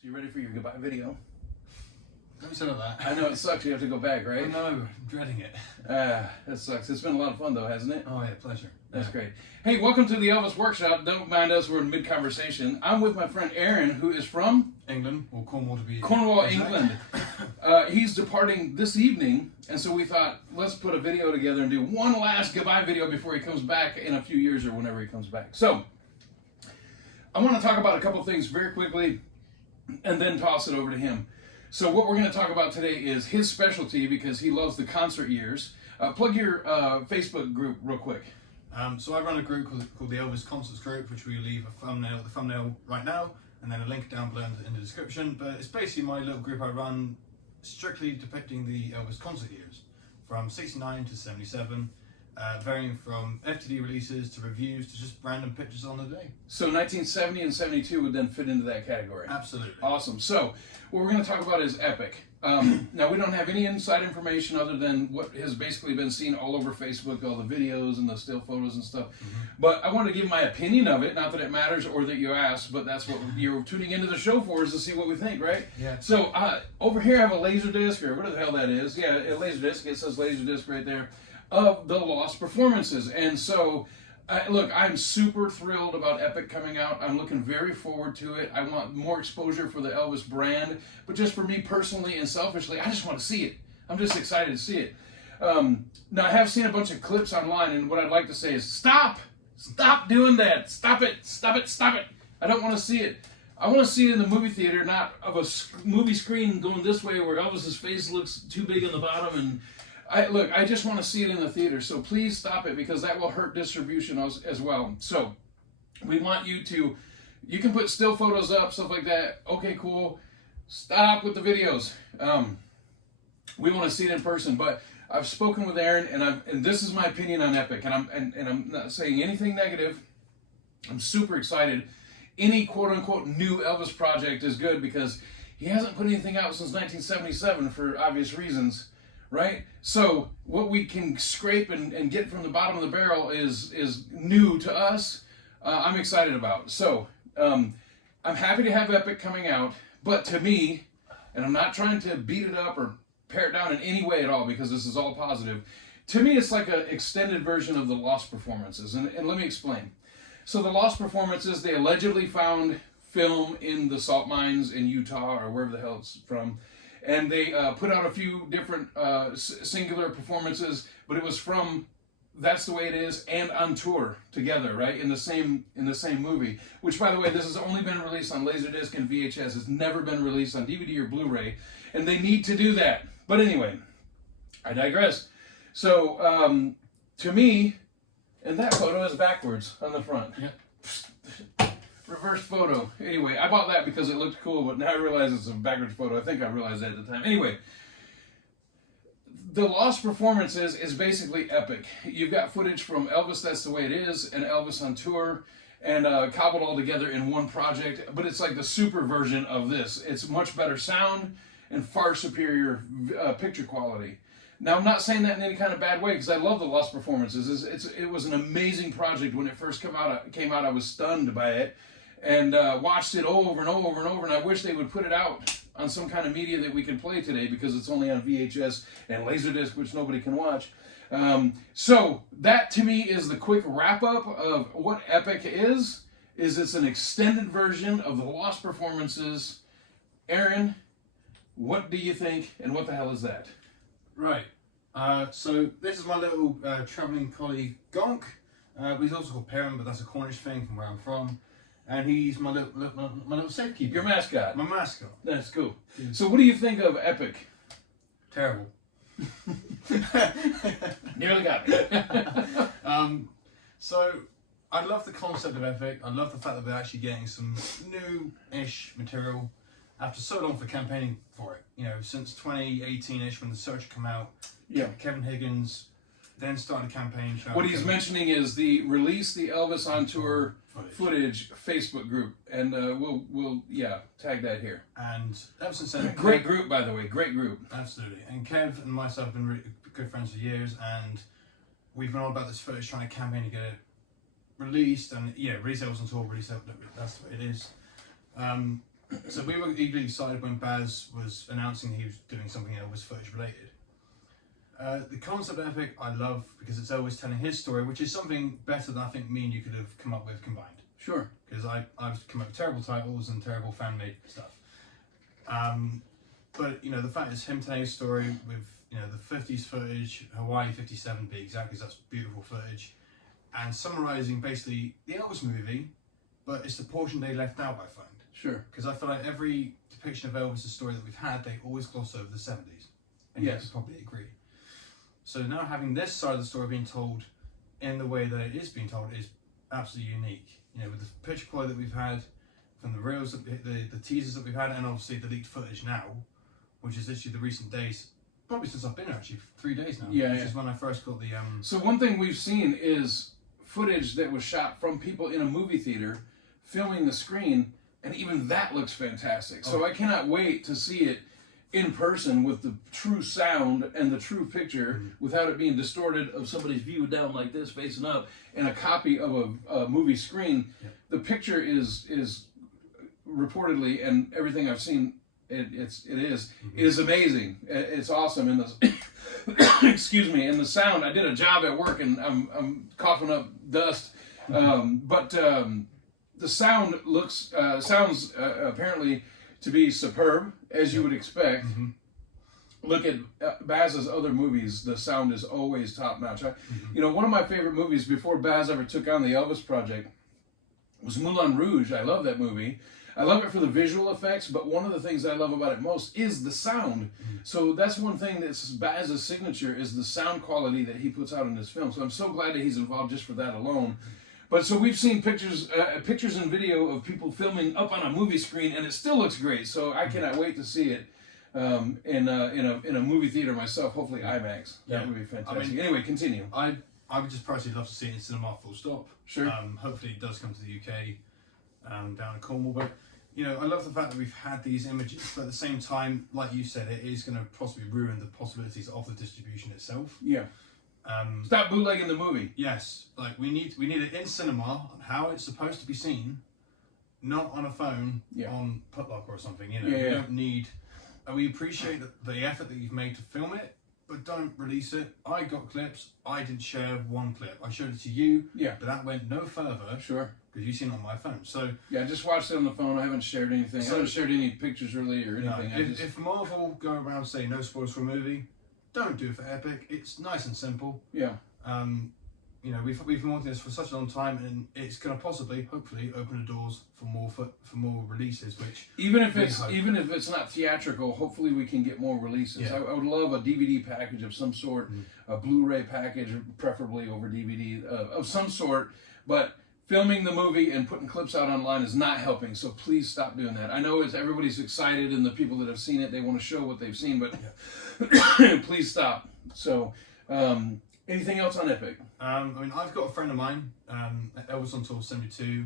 So you ready for your goodbye video? Don't say that. I know it sucks. You have to go back, right? I know. I'm dreading it. That sucks. It's been a lot of fun, though, hasn't it? Oh, yeah. Pleasure. That's great. Hey, welcome to the Elvis Workshop. Don't mind us. We're in mid-conversation. I'm with my friend Aaron, who is from? England, or Cornwall to be Cornwall, exact. England. He's departing this evening, and so we thought, let's put a video together and do one last goodbye video before he comes back in a few years or whenever he comes back. So, I want to talk about a couple things very quickly and then toss it over to him. So what we're going to talk about today is his specialty because he loves the concert years. Plug your Facebook group real quick. So I run a group called the Elvis Concerts Group, which we leave the thumbnail right now, and then a link down below in the description. But it's basically my little group I run, strictly depicting the Elvis concert years, from 69 to 77, varying from FTD releases to reviews to just random pictures on the day. So 1970 and 72 would then fit into that category. Absolutely. Awesome. So what we're going to talk about is EPiC. Now, we don't have any inside information other than what has basically been seen all over Facebook, all the videos and the still photos and stuff. But I want to give my opinion of it, not that it matters or that you asked, but that's what you're tuning into the show for, is to see what we think, right? Yeah. So over here I have a laser disc, or what the hell that is. Yeah, a laser disc. It says laser disc right there, of the lost performances. And so, look, I'm super thrilled about EPiC coming out. I'm looking very forward to it. I want more exposure for the Elvis brand, but just for me personally and selfishly, I just want to see it. I'm just excited to see it. Now, I have seen a bunch of clips online, and what I'd like to say is, stop doing that. Stop it. I don't want to see it. I want to see it in the movie theater, not of a movie screen going this way where Elvis's face looks too big on the bottom. And I just want to see it in the theater, so please stop it, because that will hurt distribution as well. So we want you can put still photos up, stuff like that. Okay, cool. Stop with the videos. We want to see it in person, but I've spoken with Aaron, and this is my opinion on EPiC, and I'm not saying anything negative. I'm super excited. Any quote-unquote new Elvis project is good, because he hasn't put anything out since 1977 for obvious reasons. Right? So what we can scrape and get from the bottom of the barrel is new to us. I'm excited about. So I'm happy to have EPiC coming out, but to me, and I'm not trying to beat it up or pare it down in any way at all, because this is all positive. To me, it's like an extended version of the Lost Performances, and let me explain. So the Lost Performances, they allegedly found film in the salt mines in Utah or wherever the hell it's from. And they put out a few different singular performances, but it was from That's the Way It Is and On Tour together, right? In the same movie. Which, by the way, this has only been released on Laserdisc and VHS. It's never been released on DVD or Blu-ray, and they need to do that. But anyway, I digress. So to me, and that photo is backwards on the front. Yep. Reverse photo. Anyway, I bought that because it looked cool, but now I realize it's a backwards photo. I think I realized that at the time. Anyway, the Lost Performances is basically EPiC. You've got footage from Elvis, That's the Way It Is, and Elvis on Tour, and cobbled all together in one project, but it's like the super version of this. It's much better sound and far superior picture quality. Now, I'm not saying that in any kind of bad way, because I love the Lost Performances. It was an amazing project when it first came out. I was stunned by it, and watched it over and over and over, and I wish they would put it out on some kind of media that we can play today, because it's only on VHS and Laserdisc, which nobody can watch. So that, to me, is the quick wrap-up of what EPiC is it's an extended version of the Lost Performances. Aaron, what do you think, and what the hell is that? Right. So this is my little travelling colleague Gonk. He's also called Perrin, but that's a Cornish thing from where I'm from. And he's my little safekeeper. Your mascot. My mascot. That's cool. So what do you think of EPiC? Terrible. Nearly got me. So I love the concept of EPiC. I love the fact that we're actually getting some new-ish material after so long for campaigning for it. You know, since 2018-ish when The Search came out. Yeah. Kevin Higgins then started a campaign. What he's mentioning is the Release the Elvis on Tour footage Facebook group, and we'll tag that here. And ever since then, great group, by the way, great group. Absolutely. And Kev and myself have been really good friends for years, and we've been all about this footage, trying to campaign to get it released, and release Elvis on Tour, release Elvis, that's the way it is. So we were eagerly excited when Baz was announcing he was doing something Elvis footage related. The concept of EPiC I love because it's Elvis telling his story, which is something better than I think me and you could have come up with combined. Sure. Because I've come up with terrible titles and terrible fan-made stuff. But the fact is him telling his story with the 50s footage, Hawaii 57 be exact, because that's beautiful footage, and summarising basically the Elvis movie, but it's the portion they left out, I find. Sure. Because I feel like every depiction of Elvis' story that we've had, they always gloss over the 70s. And yes, you probably agree. So now having this side of the story being told in the way that it is being told is absolutely unique. With the picture quality that we've had from the reels, the teasers that we've had, and obviously the leaked footage now, which is literally the recent days, probably since I've been here actually, 3 days now. Yeah, which is when I first got the. So one thing we've seen is footage that was shot from people in a movie theater filming the screen, and even that looks fantastic. So I cannot wait to see it in person with the true sound and the true picture without it being distorted of somebody's view down like this facing up and a copy of a movie screen. Yep. The picture is reportedly, and everything I've seen, it is amazing. It's awesome. And the excuse me, and the sound, I did a job at work and I'm coughing up dust, but the sound sounds apparently to be superb, as you would expect. Look at Baz's other movies, the sound is always top notch. One of my favorite movies before Baz ever took on the Elvis project was Moulin Rouge. I love that movie. I love it for the visual effects, but one of the things I love about it most is the sound. So that's one thing that's Baz's signature, is the sound quality that he puts out in his film. So I'm so glad that he's involved just for that alone. But so we've seen pictures and video of people filming up on a movie screen, and it still looks great. So I cannot wait to see it in a movie theater myself. Hopefully IMAX. That would be fantastic. Anyway, continue. I would just personally love to see it in cinema, full stop. Sure. Hopefully it does come to the UK, down in Cornwall. But I love the fact that we've had these images, but at the same time, like you said, it is going to possibly ruin the possibilities of the distribution itself. Yeah. Stop bootlegging the movie. Yes, like we need it in cinema on how it's supposed to be seen, not on a phone on Putlock or something. We don't need. We appreciate the effort that you've made to film it, but don't release it. I got clips. I did share one clip. I showed it to you. Yeah. But that went no further. Sure. Because you've seen it on my phone. So yeah, I just watched it on the phone. I haven't shared anything. I haven't shared any pictures really or anything. No, if Marvel go around saying no spoilers for a movie, don't do it for EPiC. It's nice and simple. Yeah. We've been wanting this for such a long time, and it's going to possibly, hopefully, open the doors for more releases. Which even if it's not theatrical, hopefully we can get more releases. Yeah. I would love a DVD package of some sort, a Blu-ray package, preferably over DVD of some sort. But filming the movie and putting clips out online is not helping. So please stop doing that. I know everybody's excited, and the people that have seen it, they want to show what they've seen, but please stop. So. Anything else on EPiC? I've got a friend of mine, Elvis on Tour 72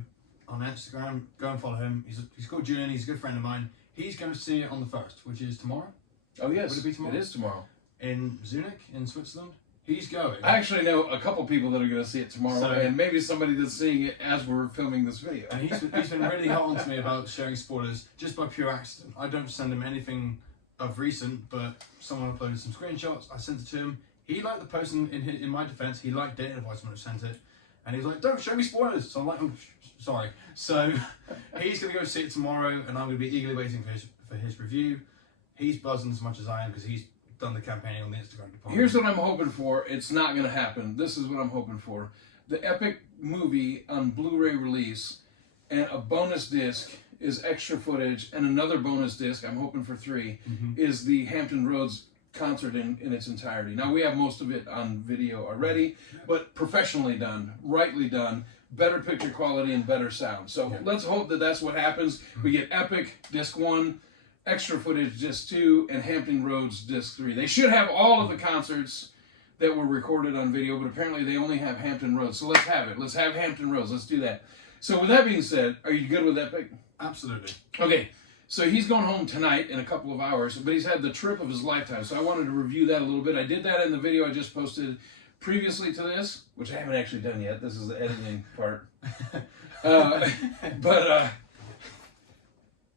on Instagram. Go and follow him. He's called Julian. He's a good friend of mine. He's going to see it on the 1st, which is tomorrow. Oh yes, would it be tomorrow? It is tomorrow in Zurich, in Switzerland. He's going. I actually know a couple people that are going to see it tomorrow, and maybe somebody that's seeing it as we're filming this video. And he's been really hot on to me about sharing spoilers just by pure accident. I don't send him anything of recent, but someone uploaded some screenshots. I sent it to him. He liked the post. In my defense, he liked it. If I someone sent it, and he was like, "Don't show me spoilers." So I'm like, "Oh, sorry." So he's going to go see it tomorrow, and I'm going to be eagerly waiting for his review. He's buzzing as much as I am because he's done the campaigning on the Instagram department. Here's what I'm hoping for. It's not going to happen. This is what I'm hoping for: the EPiC movie on Blu-ray release, and a bonus disc is extra footage, and another bonus disc. I'm hoping for 3 is the Hampton Roads concert in its entirety. Now we have most of it on video already, but professionally done, rightly done, better picture quality and better sound. So let's hope that that's what happens. We get EPiC disc 1, extra footage disc 2, and Hampton Roads disc 3. They should have all of the concerts that were recorded on video, but apparently they only have Hampton Roads. So let's have it. Let's have Hampton Roads. Let's do that. So with that being said, are you good with EPiC? Absolutely. Okay. So he's going home tonight in a couple of hours, but he's had the trip of his lifetime. So I wanted to review that a little bit. I did that in the video I just posted previously to this, which I haven't actually done yet. This is the editing part.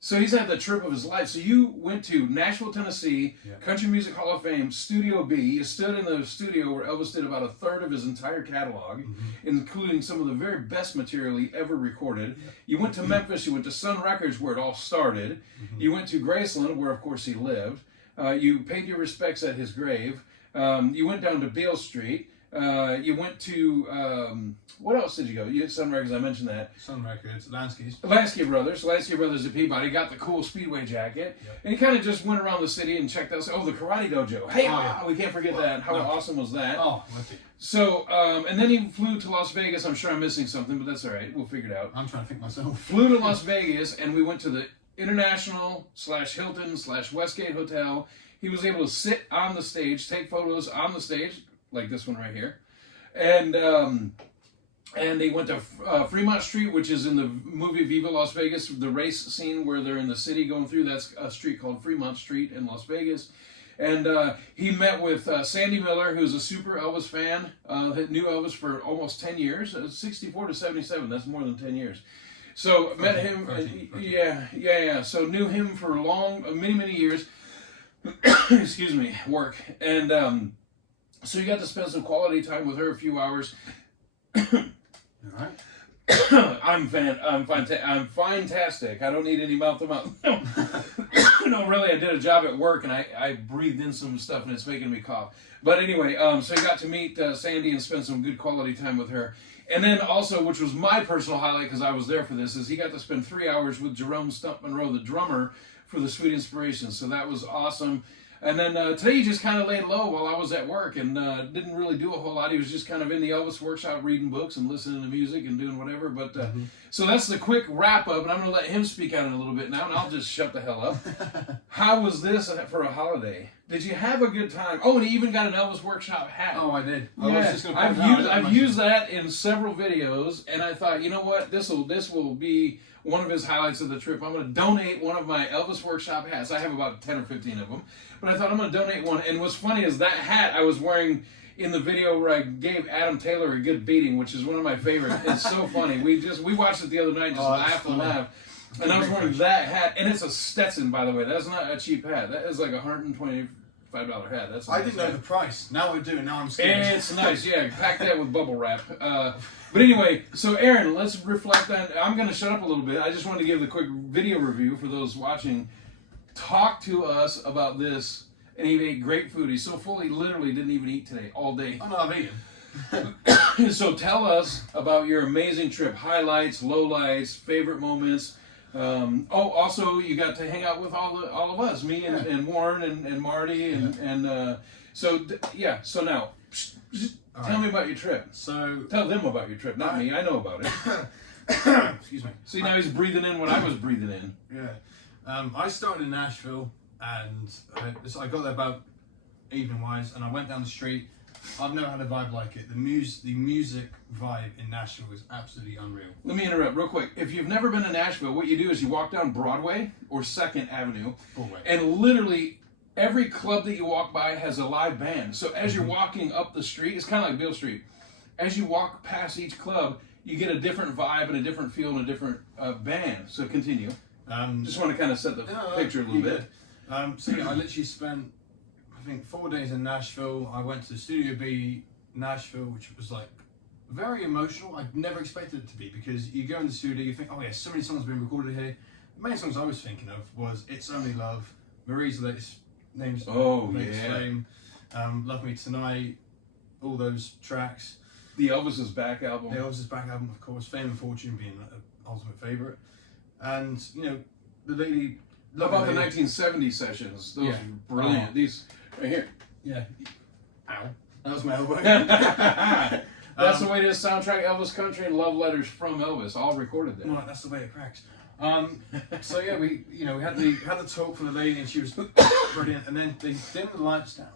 So he's had the trip of his life. So you went to Nashville, Tennessee, Country Music Hall of Fame, Studio B. You stood in the studio where Elvis did about a third of his entire catalog, including some of the very best material he ever recorded. You went to Memphis. You went to Sun Records, where it all started. You went to Graceland, where, of course, he lived. You paid your respects at his grave. You went down to Beale Street. You went to, what else did you go? You had Sun Records, I mentioned that. Sun Records, Lansky's Brothers at Peabody, got the cool Speedway jacket. And he kind of just went around the city and checked out, the Karate Dojo. Hey, we can't forget that. How awesome was that? Oh, lucky. So, and then he flew to Las Vegas. I'm sure I'm missing something, but that's all right. We'll figure it out. I'm trying to think myself. Flew to Las Vegas, and we went to the International/Hilton/Westgate Hotel. He was able to sit on the stage, take photos on the stage, like this one right here, and they went to Fremont Street, which is in the movie Viva Las Vegas, the race scene where they're in the city going through. That's a street called Fremont Street in Las Vegas. And he met with Sandy Miller, who's a super Elvis fan, knew Elvis for almost 10 years, 64 to 77, that's more than 10 years. So met him, so knew him for many years, excuse me, work. And so you got to spend some quality time with her, a few hours. All right. I'm fantastic. I don't need any mouth-to-mouth. No, really, I did a job at work, and I breathed in some stuff, and it's making me cough. But anyway, so you got to meet Sandy and spend some good quality time with her. And then also, which was my personal highlight, because I was there for this, is he got to spend 3 hours with Jerome Stump Monroe, the drummer, for the Sweet Inspirations. So that was awesome. And then today he just kind of laid low while I was at work and didn't really do a whole lot. He was just kind of in the Elvis workshop reading books and listening to music and doing whatever. But so that's the quick wrap up, and I'm going to let him speak on it a little bit now, and I'll just shut the hell up. How was this for a holiday? Did you have a good time? Oh, and he even got an Elvis Workshop hat. Oh, I did. I've used that in several videos, and I thought, you know what, this will be one of his highlights of the trip. I'm going to donate one of my Elvis Workshop hats. I have about 10 or 15 of them, but I thought I'm going to donate one. And what's funny is that hat I was wearing in the video where I gave Adam Taylor a good beating, which is one of my favorites. It's so funny. We watched it the other night, and just laughed and laughed. And I was wearing that hat, and it's a Stetson, by the way. That's not a cheap hat. That is like a $125 hat. That's I didn't know the price. Now I do. Now I'm scared. It's nice, yeah. Pack that with bubble wrap. But anyway, so Aaron, let's reflect on. I'm going to shut up a little bit. I just wanted to give the quick video review for those watching. Talk to us about this. And he ate great food. He's so full he literally didn't even eat today, all day. Oh, no, I've eaten. So tell us about your amazing trip. Highlights, lowlights, favorite moments. Also you got to hang out with all of us, me and Warren and Marty so now tell me about your trip. So tell them about your trip, not me. I know about it. Excuse me. See, now he's breathing in what I was breathing in. Yeah. I started in Nashville, and I got there about evening-wise, and I went down the street. I've never had a vibe like it. The music vibe in Nashville is absolutely unreal. Let me interrupt real quick. If you've never been to Nashville, what you do is you walk down Broadway or 2nd Avenue, and literally every club that you walk by has a live band. So as you're walking up the street, it's kind of like Beale Street. As you walk past each club, you get a different vibe and a different feel and a different band. So continue. Just want to kind of set the picture a little bit. I literally spent, I think, 4 days in Nashville. I went to Studio B, Nashville, which was like very emotional. I never expected it to be, because you go in the studio, you think, oh yeah, so many songs have been recorded here. The main songs I was thinking of was It's Only Love, Marie's latest name's Flame, Love Me Tonight, all those tracks. The Elvis's Back album. The Elvis's Back album, of course. Fame and Fortune being an ultimate favourite. And, you know, the lady... How about the 1970 sessions? Those were brilliant. These right here. Yeah. Ow. That was my elbow. That's the way to soundtrack Elvis Country and Love Letters from Elvis, all recorded there. Well, that's the way it cracks. So yeah, we had the talk from the lady, and she was brilliant. And then they dimmed the lights down,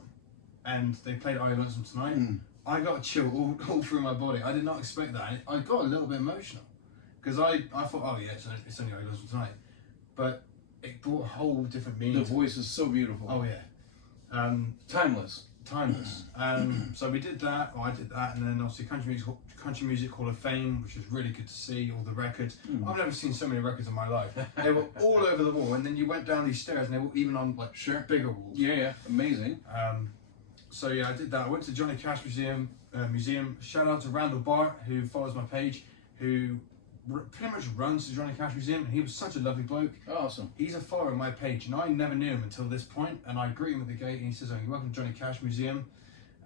and they played Are You Lonesome Tonight. I got a chill all through my body. I did not expect that. I got a little bit emotional, because I thought, oh yeah, it's only Are You Lonesome Tonight, but it brought a whole different meaning. The voice is so beautiful. Oh yeah. Timeless. timeless. So we did that, or I did that, and then obviously Country Music Hall of Fame, which was really good to see, all the records. I've never seen so many records in my life. They were all over the wall, and then you went down these stairs and they were even on like bigger walls. Yeah, amazing. So yeah, I did that. I went to Johnny Cash Museum. Shout out to Randall Bart, who follows my page, who pretty much runs the Johnny Cash Museum, and he was such a lovely bloke. Awesome. He's a follower of my page, and I never knew him until this point, and I greet him at the gate, and he says, "Oh, you're welcome to Johnny Cash Museum."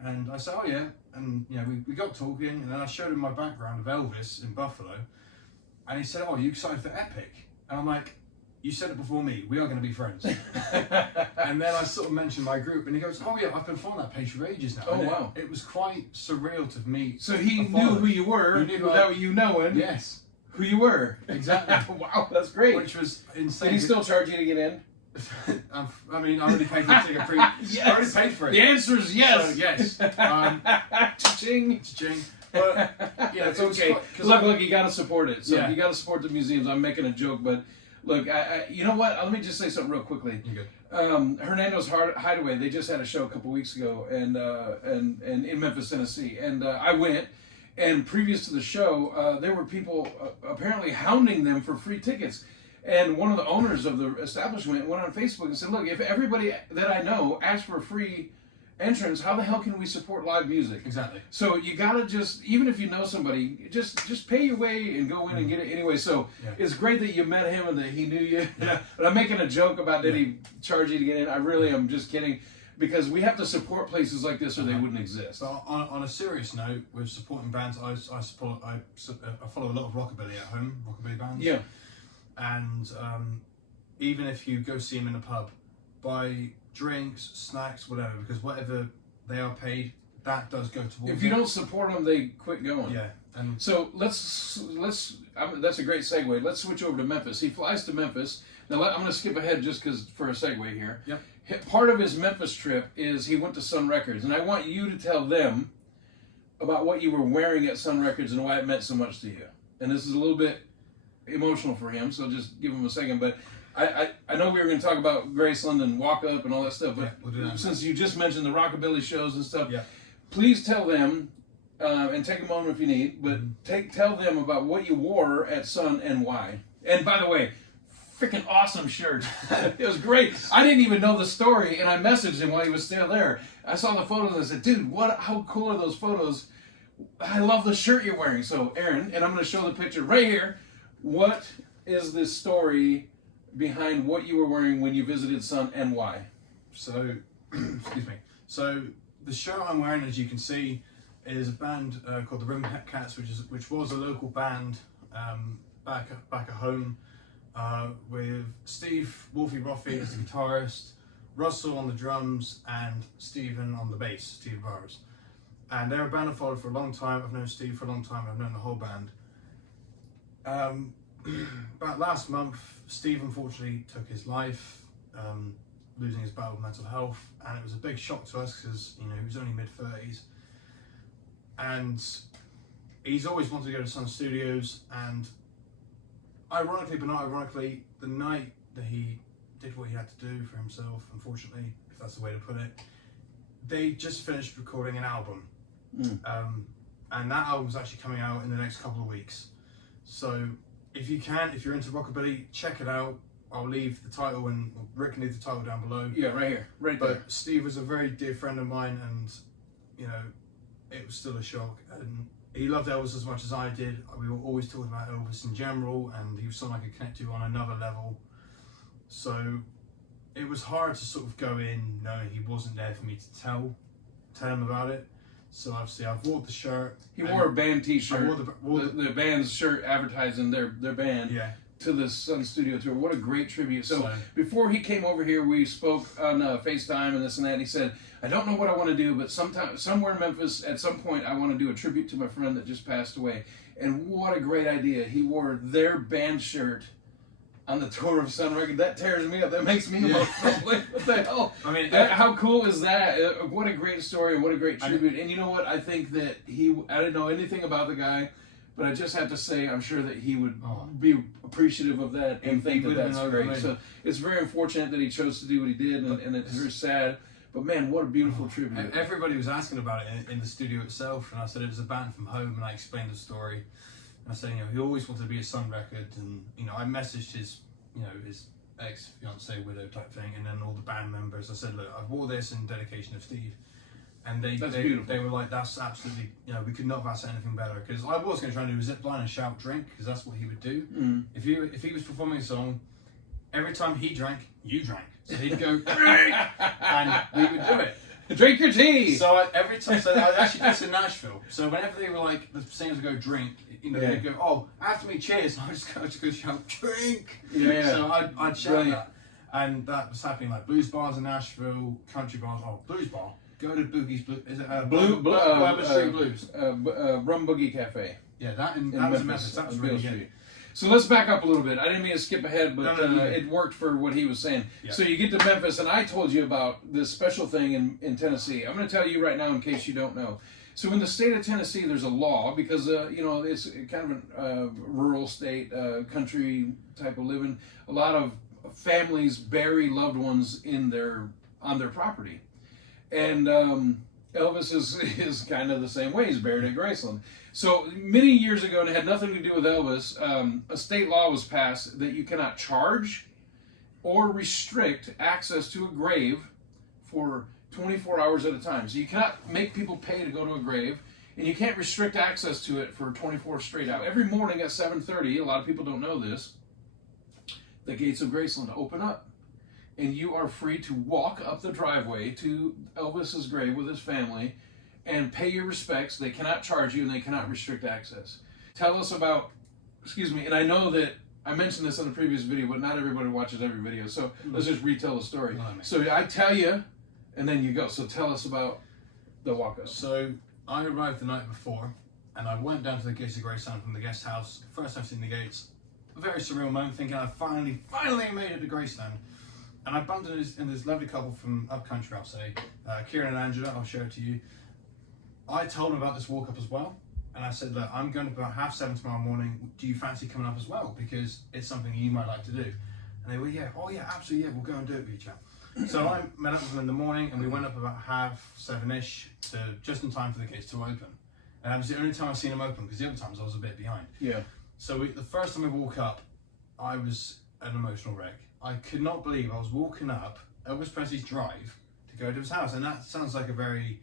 And I said, "Oh yeah," and you know, we got talking, and then I showed him my background of Elvis in Buffalo, and he said, "Oh, are you excited for EPiC?" And I'm like, "You said it before me, we are going to be friends." And then I sort of mentioned my group, and he goes, "Oh yeah, I've been following that page for ages now." Oh and wow. It was quite surreal to meet. So he knew who you were without you knowing who you were. Exactly. Wow, that's great. Which was insane. Did he still charge you to get in? I mean, I already paid for the ticket. Yes. I already paid for it. The answer is yes. So, yes. Cha-ching. Cha-ching. But yeah, it's okay. Look, you got to support it. So Yeah. you got to support the museums. I'm making a joke, but look, you know what? Let me just say something real quickly. You're good. Hernando's Hideaway. They just had a show a couple weeks ago, and in Memphis, Tennessee, and I went. And previous to the show, there were people apparently hounding them for free tickets. And one of the owners of the establishment went on Facebook and said, "Look, if everybody that I know asks for a free entrance, how the hell can we support live music?" Exactly. So you gotta just, even if you know somebody, just pay your way and go in and get it anyway. So it's great that you met him and that he knew you. Yeah. But I'm making a joke about did he charge you to get in? I really am just kidding, because we have to support places like this or they wouldn't exist. So on a serious note, with supporting bands, I follow a lot of rockabilly at home, rockabilly bands. Yeah. And even if you go see them in a pub, buy drinks, snacks, whatever, because whatever they are paid, that does go towards. If you don't support them, they quit going. Yeah. And so let's that's a great segue. Let's switch over to Memphis. He flies to Memphis. Now I'm going to skip ahead just because for a segue here. Yep. Part of his Memphis trip is he went to Sun Records, and I want you to tell them about what you were wearing at Sun Records and why it meant so much to you. And this is a little bit emotional for him, so just give him a second. But I know we were going to talk about Graceland and Walk Up and all that stuff, but we'll do that. Since you just mentioned the rockabilly shows and stuff, Yeah. please tell them, and take a moment if you need, but tell them about what you wore at Sun and why. And by the way, freaking awesome shirt. It was great. I didn't even know the story, and I messaged him while he was still there. I saw the photos and I said, "Dude, how cool are those photos? I love the shirt you're wearing." So Aaron, and I'm going to show the picture right here. What is the story behind what you were wearing when you visited Sun and why? So, excuse me. So the shirt I'm wearing, as you can see, is a band called the Rim Cats, which was a local band back at home, with Steve Wolfie Roffey as the guitarist, Russell on the drums, and Stephen on the bass, Steve Bowers. And they're a band I've followed for a long time. I've known Steve for a long time. I've known the whole band. About last month, Steve unfortunately took his life, losing his battle with mental health, and it was a big shock to us because he was only mid-30s, and he's always wanted to go to Sun Studios. And ironically, but not ironically, the night that he did what he had to do for himself, unfortunately, if that's the way to put it, they just finished recording an album, and that album's actually coming out in the next couple of weeks. So if you're into rockabilly, check it out. I'll leave the title, and Rick can leave the title down below. Yeah, right here, right there. But Steve was a very dear friend of mine, and it was still a shock. And he loved Elvis as much as I did. We were always talking about Elvis in general, and he was someone I could connect to on another level. So it was hard to sort of go in knowing he wasn't there for me to tell him about it. So obviously I wore the shirt. He wore a band T-shirt. I wore the band's shirt advertising their band to the Sun Studio tour. What a great tribute. So before he came over here, we spoke on FaceTime and this and that. And he said, "I don't know what I want to do, but somewhere in Memphis, at some point, I want to do a tribute to my friend that just passed away." And what a great idea. He wore their band shirt on the tour of Sun Records. That tears me up. That makes me emotional. What the hell? I mean, how cool is that? What a great story and what a great tribute. And you know what? I think that I didn't know anything about the guy, but I just have to say, I'm sure that he would be appreciative of that and think that that's great. So it's very unfortunate that he chose to do what he did, and it's very sad. But man, what a beautiful tribute. Everybody was asking about it in the studio itself, and I said it was a band from home, and I explained the story. And I said, he always wanted to be a Sun record, and I messaged his ex-fiance widow type thing, and then all the band members. I said, look, I wore this in dedication of Steve, and they were like, that's absolutely, we could not have asked anything better, because I was going to try and do a zip line and shout drink, because that's what he would do. If he was performing a song, every time he drank, you drank. So he'd go, drink! And we would do it. Drink your tea! So I actually did this in Nashville. So whenever they were like, the singers would go drink, they'd go, oh, after me, cheers. And I just go shout, drink! Yeah. So I'd shout that. And that was happening like blues bars in Nashville, country bars. Oh, blues bar. Go to Boogie's Blue. Is it Bourbon Street Blues? Rum Boogie Cafe. Yeah, that was in Memphis. That was really good. So let's back up a little bit. I didn't mean to skip ahead, but No. it worked for what he was saying. Yeah. So you get to Memphis, and I told you about this special thing in Tennessee. I'm going to tell you right now in case you don't know. So in the state of Tennessee, there's a law because, it's kind of a rural state, country type of living. A lot of families bury loved ones on their property. And Elvis is kind of the same way. He's buried at Graceland. So many years ago, and it had nothing to do with Elvis, a state law was passed that you cannot charge or restrict access to a grave for 24 hours at a time. So you cannot make people pay to go to a grave, and you can't restrict access to it for 24 straight hours. Every morning at 7:30, a lot of people don't know this, the gates of Graceland open up. And you are free to walk up the driveway to Elvis's grave with his family and pay your respects. They cannot charge you, and they cannot restrict access. Tell us about, and I know that I mentioned this in a previous video, but not everybody watches every video, so let's just retell the story. So I tell you, and then you go. So tell us about the walk-up. So I arrived the night before, and I went down to the gates of Graceland from the guest house. First time seeing the gates, a very surreal moment, thinking I finally made it to Graceland. And I bumped into this lovely couple from upcountry, I'll say, Kieran and Angela. I'll show it to you. I told them about this walk up as well, and I said, look, I'm going to about 7:30 tomorrow morning. Do you fancy coming up as well? Because it's something you might like to do. And they were, oh yeah, absolutely, yeah, we'll go and do it with each other. So I met up with them in the morning, and we went up about 7:30-ish to just in time for the gates to open. And that was the only time I've seen them open, because the other times I was a bit behind. Yeah. So the first time we walk up, I was an emotional wreck. I could not believe I was walking up Elvis Presley's drive to go to his house, and that sounds like a very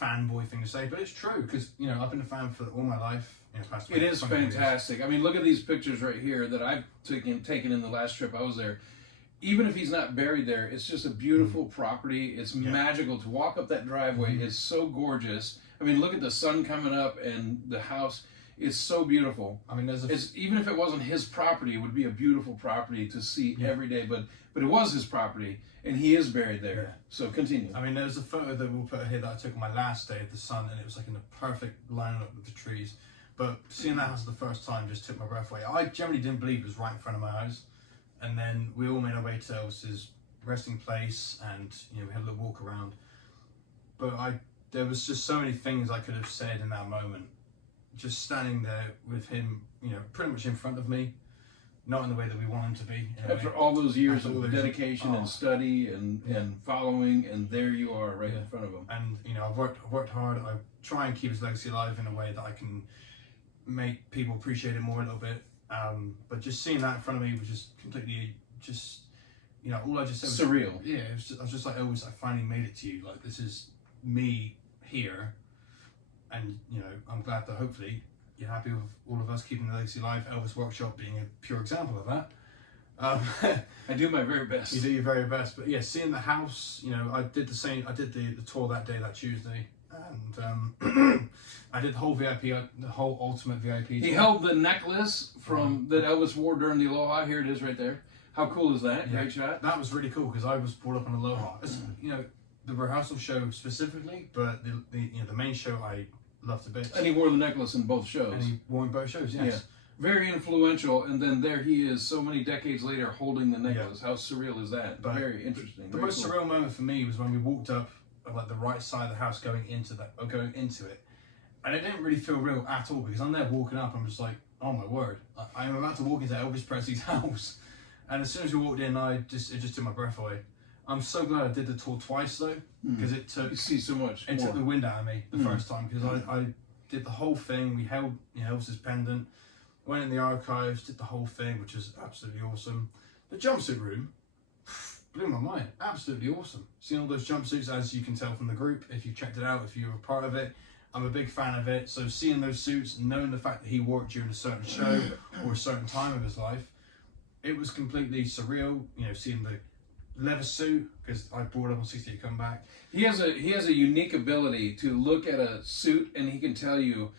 fanboy thing to say, but it's true, because I've been a fan for all my life. Past it is fantastic. I mean, look at these pictures right here that I've taken in the last trip I was there. Even if he's not buried there, it's just a beautiful property. It's magical to walk up that driveway. It's so gorgeous. I mean, look at the sun coming up and the house. It's so beautiful. I mean, even if it wasn't his property, it would be a beautiful property to see every day. But it was his property, and he is buried there. Yeah. So continue. I mean, there's a photo that we'll put here that I took on my last day of the sun, and it was like in the perfect lineup with the trees. But seeing that house the first time just took my breath away. I generally didn't believe it was right in front of my eyes. And then we all made our way to Elvis's resting place, and we had a little walk around. But there was just so many things I could have said in that moment. Just standing there with him, pretty much in front of me, not in the way that we want him to be. After all those years of dedication and study and following, and there you are right in front of him. And I've worked hard. I try and keep his legacy alive in a way that I can make people appreciate it more a little bit. But just seeing that in front of me was just completely all I just said was surreal. Yeah, I was just like, Elvis, I finally made it to you. Like, this is me here. And, I'm glad that hopefully you're happy with all of us keeping the legacy alive, Elvis Workshop being a pure example of that. I do my very best. You do your very best. But yeah, seeing the house, I did the same. I did the tour that day, that Tuesday. And I did the whole VIP, the whole ultimate VIP tour. He held the necklace that Elvis wore during the Aloha. Here it is right there. How cool is that? Yeah, great shot. That was really cool, because I was brought up on Aloha. It's, the rehearsal show specifically, but the main show I loved a bit. And he wore the necklace in both shows. And he wore in both shows, yes. Yeah. Very influential, and then there he is so many decades later holding the necklace. Yeah. How surreal is that? But very interesting. The most surreal moment for me was when we walked up like the right side of the house going into it. And it didn't really feel real at all, because I'm there walking up, I'm just like, oh my word, I'm about to walk into Elvis Presley's house. And as soon as we walked in, it just took my breath away. I'm so glad I did the tour twice though, because it took You see so much. it more. took the wind out of me the first time, because I did the whole thing. We held Elvis's pendant, went in the archives, did the whole thing, which was absolutely awesome. The jumpsuit room blew my mind. Absolutely awesome. Seeing all those jumpsuits, as you can tell from the group, if you checked it out, if you were a part of it, I'm a big fan of it. So seeing those suits, knowing the fact that he wore it during a certain show or a certain time of his life, it was completely surreal. You know, seeing the leather suit, because I brought up on 68 Comeback. He has a unique ability to look at a suit and he can tell you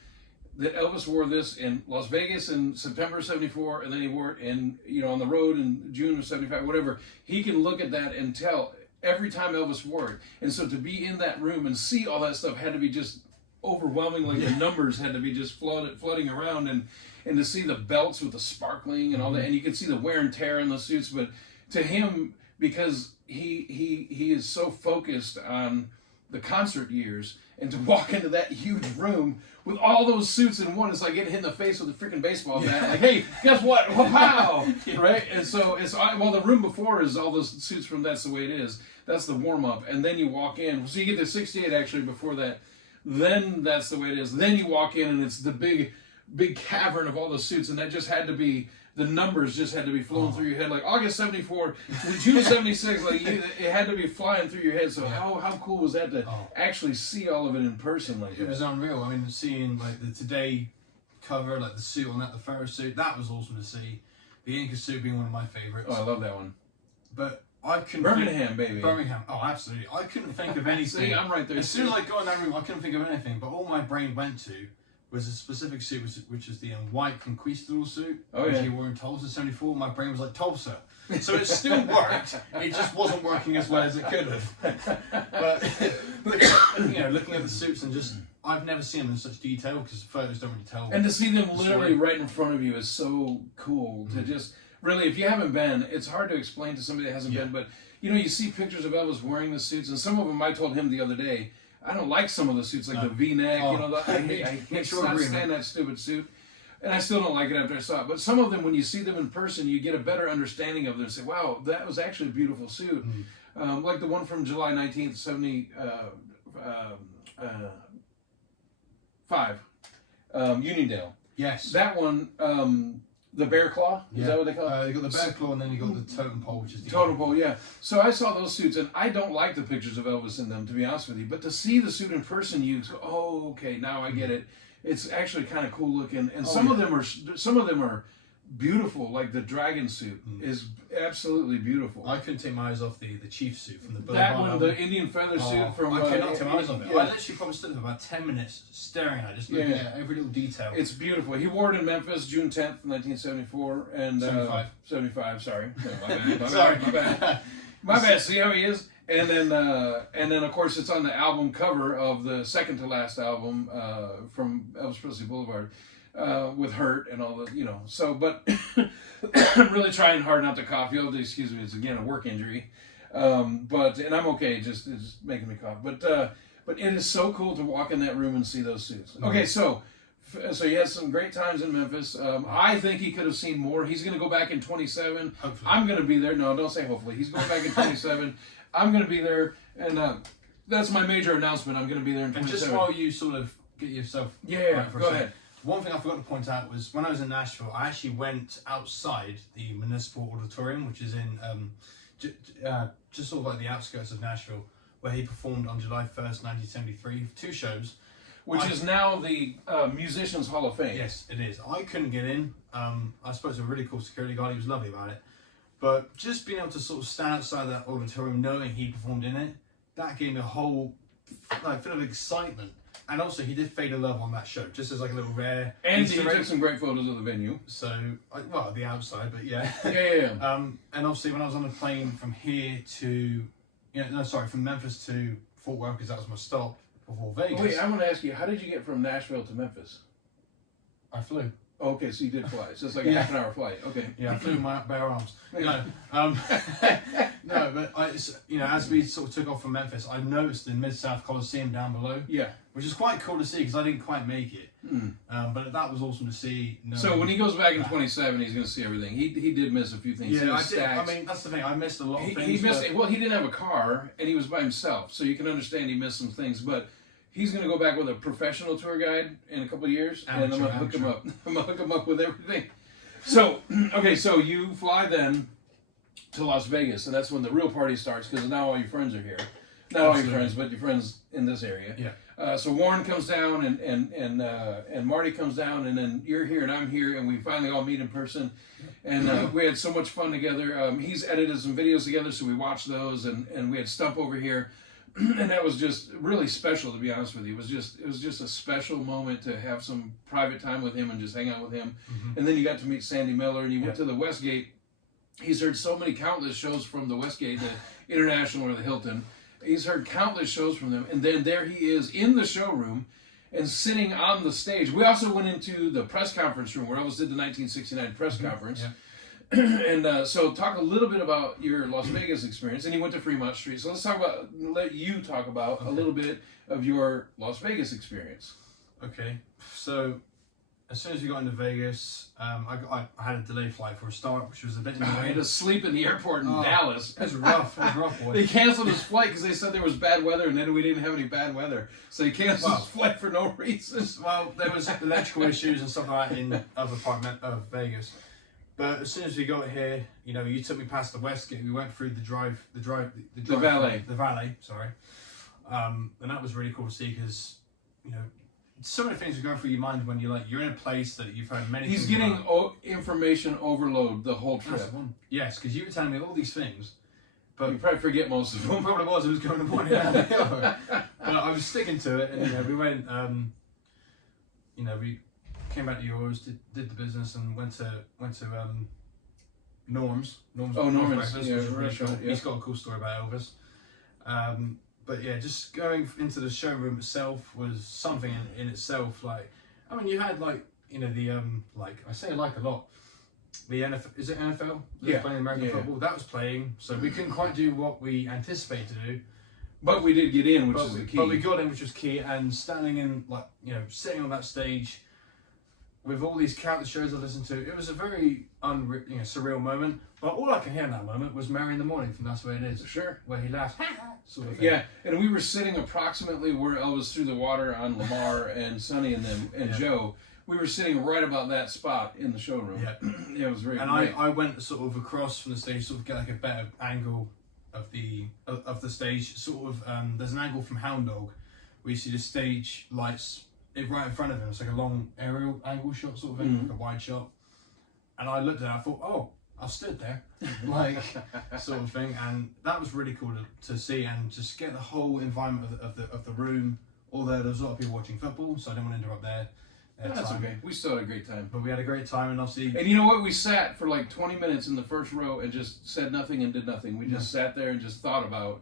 that Elvis wore this in Las Vegas in September of '74, and then he wore it in, on the road in June of '75, whatever. He can look at that and tell every time Elvis wore it. And so to be in that room and see all that stuff had to be just overwhelming. Like the numbers had to be just flooding around, and to see the belts with the sparkling and all that, and you can see the wear and tear in the suits. But to him, because he is so focused on the concert years, and to walk into that huge room with all those suits in one, it's like getting hit in the face with a freaking baseball bat. Like, hey, guess what? Wow! Right? And so the room before is all those suits from That's the Way It Is. That's the warm up, and then you walk in. So you get the 68 actually before that. Then That's the Way It Is. Then you walk in, and it's the big cavern of all the suits, and that just had to be. The numbers just had to be flowing through your head, like August '74, June '76. Like it had to be flying through your head. So how cool was that to actually see all of it in person? Like it was unreal. I mean, seeing like the Today cover, like the suit on that, the Ferris suit, that was awesome to see. The Inca suit being one of my favorites. Oh, I love that one. But I couldn't. Birmingham, baby. Birmingham. Oh, absolutely. I couldn't think of anything. See, I'm right there. As soon as I got in that room, I couldn't think of anything. But all my brain went to was a specific suit, which is the white conquistador suit, which he wore in Tulsa '74. My brain was like Tulsa, so it still worked. It just wasn't working as well as it could have. But looking at the suits and just, I've never seen them in such detail because photos don't really tell. And to see them literally right in front of you is so cool. To just really, if you haven't been, it's hard to explain to somebody that hasn't been. But you see pictures of Elvis wearing the suits, and some of them I told him the other day. I don't like some of the suits, like the V-neck, I can't stand that stupid suit. And I still don't like it after I saw it. But some of them, when you see them in person, you get a better understanding of them and say, wow, that was actually a beautiful suit. Like the one from July 19th, 75, Uniondale. Yes. That one, the bear claw, is that what they call it? You got the bear claw, and then you got the totem pole, which is the totem pole, yeah. So I saw those suits, and I don't like the pictures of Elvis in them, to be honest with you. But to see the suit in person, you go, oh, okay, now I get it. It's actually kind of cool looking, and some of them are beautiful. Like the dragon suit is absolutely beautiful. I couldn't take my eyes off the chief suit from the that one, the Indian feather suit from. I cannot take my eyes off it. I literally probably stood there for about 10 minutes staring at it, just looking at every little detail. It's beautiful. He wore it in Memphis, June 10th, 1974, and 75. Sorry, my bad. My bad. See how he is. And then of course it's on the album cover of the second to last album from Elvis Presley Boulevard with Hurt and all the So, but I'm really trying hard not to cough. You'll have to excuse me. It's again a work injury, and I'm okay. It's making me cough. But it is so cool to walk in that room and see those suits. Okay, so he has some great times in Memphis. I think he could have seen more. He's going to go back in 27. Hopefully. I'm going to be there. No, don't say hopefully. He's going back in 27. I'm going to be there, and that's my major announcement. I'm going to be there in 27. And just while you sort of get yourself go second, ahead. One thing I forgot to point out was when I was in Nashville, I actually went outside the Municipal Auditorium, which is in just sort of like the outskirts of Nashville, where he performed on July 1st, 1973, 2 shows. Which is now the Musicians Hall of Fame. Yes, it is. I couldn't get in. I spoke to a really cool security guard. He was lovely about it. But just being able to sort of stand outside that auditorium knowing he performed in it, that gave me a whole feel of excitement. And also, he did Fade to Love on that show, just as like a little rare. And he took some great photos of the venue. So, the outside, but yeah. Yeah. And obviously, when I was on the plane from here to, from Memphis to Fort Worth, because that was my stop before Vegas. Wait, I want to ask you, how did you get from Nashville to Memphis? I flew. Oh, okay, so you did fly. So it's like a half an hour flight. Okay. Yeah, I flew with my bare arms. No, but as we sort of took off from Memphis, I noticed the Mid-South Coliseum down below. Yeah. Which is quite cool to see because I didn't quite make it. But that was awesome to see. So when he goes back in 27, he's going to see everything. He did miss a few things. Yeah, I did. I mean, that's the thing. I missed a lot of things. He missed it. Well, he didn't have a car, and he was by himself, so you can understand he missed some things. But he's going to go back with a professional tour guide in a couple of years, and I'm going to hook him up. I'm going to hook him up with everything. So, okay, so you fly then to Las Vegas, and that's when the real party starts, because now all your friends are here. Not all your friends, but your friends in this area. Yeah. So Warren comes down, and Marty comes down, and then you're here and I'm here, and we finally all meet in person. And we had so much fun together. He's edited some videos together, so we watched those, and we had Stump over here, and that was just really special, to be honest with you. It was just a special moment to have some private time with him and just hang out with him. And then you got to meet Sandy Miller, and you went to the Westgate. He's heard so many countless shows from the Westgate, the International or the Hilton. He's heard countless shows from them, and then there he is in the showroom and sitting on the stage. We also went into the press conference room where Elvis did the 1969 press conference. And so talk a little bit about your Las Vegas experience, and you went to Fremont Street. So let's let you talk about a little bit of your Las Vegas experience. Okay, so as soon as we got into Vegas, I had a delayed flight for a start, which was a bit annoying. I had to sleep in the airport in Dallas. It was rough. It was rough, boy. They canceled his flight because they said there was bad weather, and then we didn't have any bad weather. So they canceled his flight for no reason. Well, there was electrical issues and stuff like that in other part of Vegas. But as soon as we got here, you took me past the Westgate. We went through the valet, sorry. And that was really cool to see because, so many things are going through your mind when you're in a place that you've heard many. He's getting information overload the whole trip. Yes, because you were telling me all these things, but you probably forget most of them. Probably was. It was going to one down the other. But I was sticking to it, and we went. We came back to yours, did the business, and went to Norm's. Norm's breakfast, yeah, which was really restaurant, cool. yeah. He's got a cool story about Elvis. But yeah, just going into the showroom itself was something in itself. Like, I mean, you had the I say a lot. The NFL, is it NFL? Yeah. Playing American football. That was playing, so we couldn't quite do what we anticipated to do. But we did get in, which is the key. But we got in, which was key, and standing in, sitting on that stage with all these countless shows I listened to, it was a very surreal moment. But all I can hear in that moment was Mary in the Morning from That's the Way It Is. Sure. Where he laughed, sort of thing. Yeah, and we were sitting approximately where Elvis threw the water on Lamar and Sonny and them and Joe. We were sitting right about that spot in the showroom. Yeah, yeah, it was very. And great. I went sort of across from the stage, sort of get like a better angle of the stage. Sort of, there's an angle from Hound Dog where you see the stage lights right in front of him. It's like a long aerial angle shot, sort of thing, like a wide shot. And I looked at it, I thought, oh, I stood there, like sort of thing, and that was really cool to see and just get the whole environment of the room. Although there was a lot of people watching football, so I didn't want to interrupt their That's time. okay. We still had a great time. But we had a great time, and obviously. And you know what? We sat for like 20 minutes in the first row and just said nothing and did nothing. We just sat there and just thought about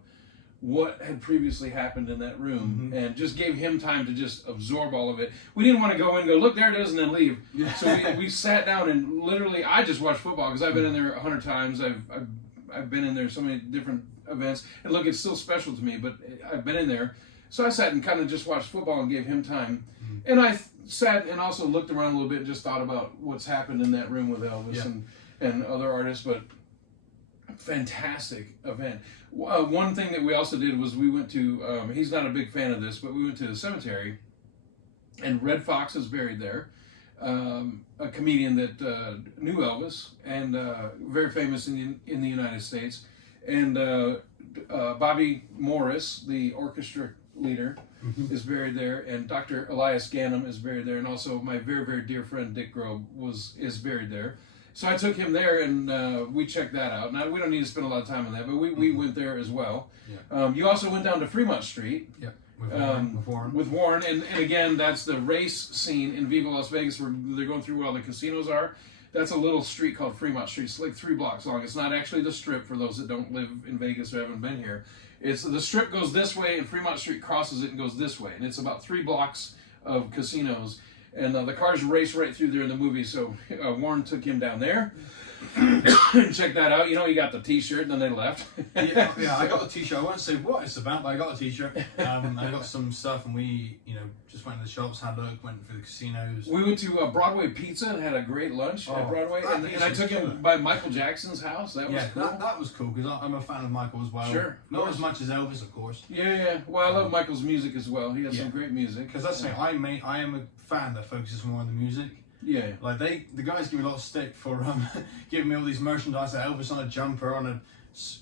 what had previously happened in that room and just gave him time to just absorb all of it. We didn't want to go in and go, look, there it is, and then leave. Yeah. So we sat down and literally, I just watched football because I've been in there 100 times. I've been in there so many different events. And look, it's still special to me, but I've been in there. So I sat and kind of just watched football and gave him time. And I sat and also looked around a little bit and just thought about what's happened in that room with Elvis and other artists. But fantastic event. One thing that we also did was we went to, he's not a big fan of this, but we went to the cemetery, and Red Fox is buried there, a comedian that knew Elvis and very famous in the United States, and Bobby Morris, the orchestra leader, is buried there, and Dr. Elias Ganem is buried there, and also my very, very dear friend Dick Grobe is buried there. So I took him there, and we checked that out. Now, we don't need to spend a lot of time on that, but we went there as well. Yeah. You also went down to Fremont Street. Yeah, with Warren. And again, that's the race scene in Viva Las Vegas where they're going through where all the casinos are. That's a little street called Fremont Street. It's like 3 blocks long. It's not actually the Strip for those that don't live in Vegas or haven't been here. It's the Strip goes this way, and Fremont Street crosses it and goes this way. And it's about 3 blocks of casinos. And the cars race right through there in the movie, so Warren took him down there. check that out. You know, you got the T-shirt, and then they left. yeah, I got a T-shirt. I won't say what it's about, but I got a T-shirt. I got some stuff, and we, just went to the shops, had a look, went through the casinos. We went to Broadway Pizza and had a great lunch at Broadway, and I took him by Michael Jackson's house. That was cool. That was cool because I'm a fan of Michael as well. Sure, not as much as Elvis, of course. Yeah. Well, I love Michael's music as well. He has some great music. Because that's the thing. I am a fan that focuses more on the music. Yeah. Like the guys give me a lot of stick for giving me all these merchandise, like Elvis on a jumper, on a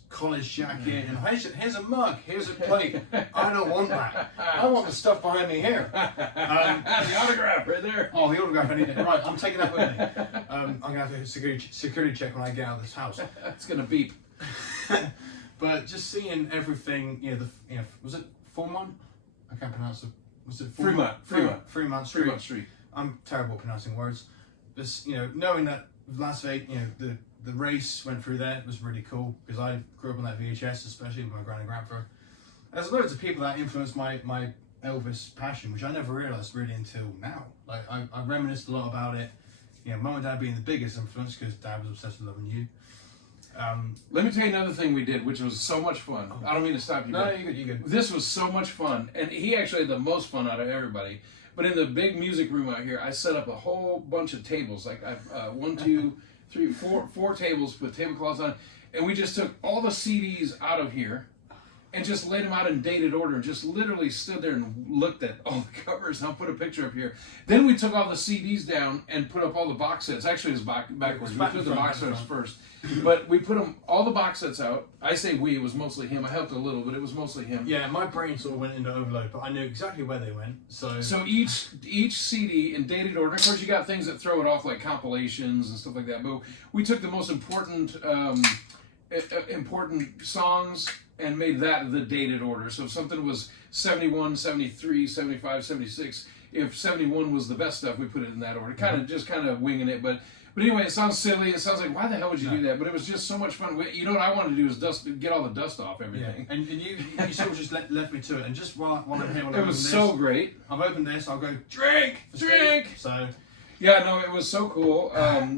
college jacket, and here's a mug, here's a plate. I don't want that. I want the stuff behind me here. The autograph right there. Oh, the autograph, I need it. Right, I'm taking that with me. I'm gonna have to do a security check when I get out of this house. It's gonna beep. But just seeing everything, was it Fremont? I can't pronounce it. Was it Fremont? Fremont Street. I'm terrible at pronouncing words. Just knowing that Las Vegas, the race went through there was really cool because I grew up on that VHS, especially with my grand and grandfather. There's loads of people that influenced my Elvis passion, which I never realised really until now. Like I reminisced a lot about it. Mum and Dad being the biggest influence because Dad was obsessed with Loving You. Let me tell you another thing we did, which was so much fun. I don't mean to stop you. No, you're good. This was so much fun, and he actually had the most fun out of everybody. But in the big music room out here, I set up a whole bunch of tables, like one, two, three, four tables with tablecloths on, and we just took all the CDs out of here and just laid them out in dated order, and just literally stood there and looked at all the covers. And I'll put a picture up here. Then we took all the CDs down and put up all the box sets. Actually, it was backwards. We put the box sets first. But we put all the box sets out. I say we, it was mostly him. I helped a little, but it was mostly him. Yeah, my brain sort of went into overload, but I knew exactly where they went. So each CD in dated order. Of course, you got things that throw it off, like compilations and stuff like that. But we took the most important songs and made that the dated order. So if something was 71, 73, 75, 76, if 71 was the best stuff, we put it in that order. Kind of winging it, but anyway, it sounds silly. It sounds like, why the hell would you do that? But it was just so much fun. You know what I wanted to do is get all the dust off everything. Yeah. And you sort of just left me to it. And just while I'm here, it was so great. I've opened this. I'll go drink. So. Yeah, no, it was so cool.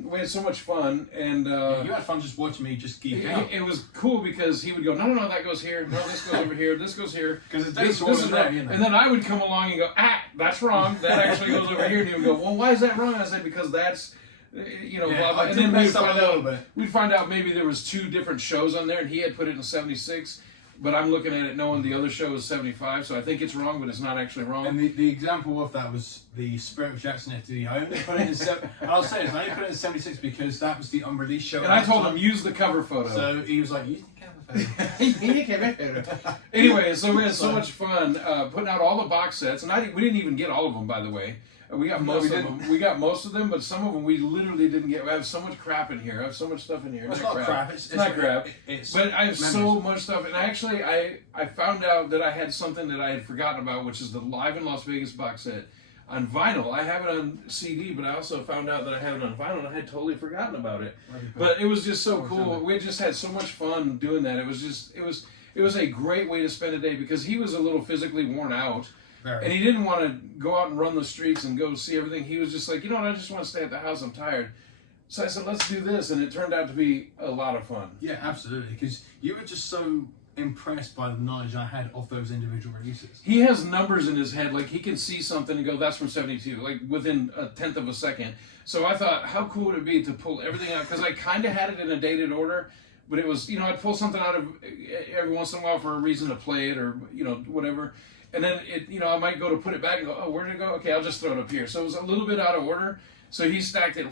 We had so much fun, and you had fun just watching me just geek out. It was cool because he would go, no, that goes here. No, this goes over here. This goes here. Because this is right. And then I would come along and go, that's wrong. That actually goes over here. And he would go, well, why is that wrong? I said, because that's, blah, blah. And then we'd find out maybe there was 2 different shows on there, and he had put it in 76. But I'm looking at it knowing the other show is 75, so I think it's wrong, but it's not actually wrong. And the example of that was the Spirit of Jackson FD. I only put it in I'll say this, I only put it in 76 because that was the unreleased show. And I told him, use the cover photo. So he was like, use the cover photo. Anyway, so we had so much fun putting out all the box sets, and we didn't even get all of them, by the way. We got most of them. We got most of them, but some of them we literally didn't get. I have so much crap in here. I have so much stuff in here. It's not crap. It's not crap. But I have so much stuff. And actually, I found out that I had something that I had forgotten about, which is the Live in Las Vegas box set on vinyl. I have it on CD, but I also found out that I have it on vinyl, and I had totally forgotten about it. But it was just so cool. We just had so much fun doing that. It was a great way to spend a day because he was a little physically worn out. And he didn't want to go out and run the streets and go see everything. He was just like, what, I just want to stay at the house. I'm tired. So I said, let's do this. And it turned out to be a lot of fun. Yeah, absolutely. Because you were just so impressed by the knowledge I had of those individual releases. He has numbers in his head. Like, he can see something and go, that's from 72, like within a tenth of a second. So I thought, how cool would it be to pull everything out? Because I kind of had it in a dated order. But it was, I'd pull something out of every once in a while for a reason to play it or, whatever. And then I might go to put it back and go, oh, where did it go? Okay, I'll just throw it up here. So it was a little bit out of order. So he stacked it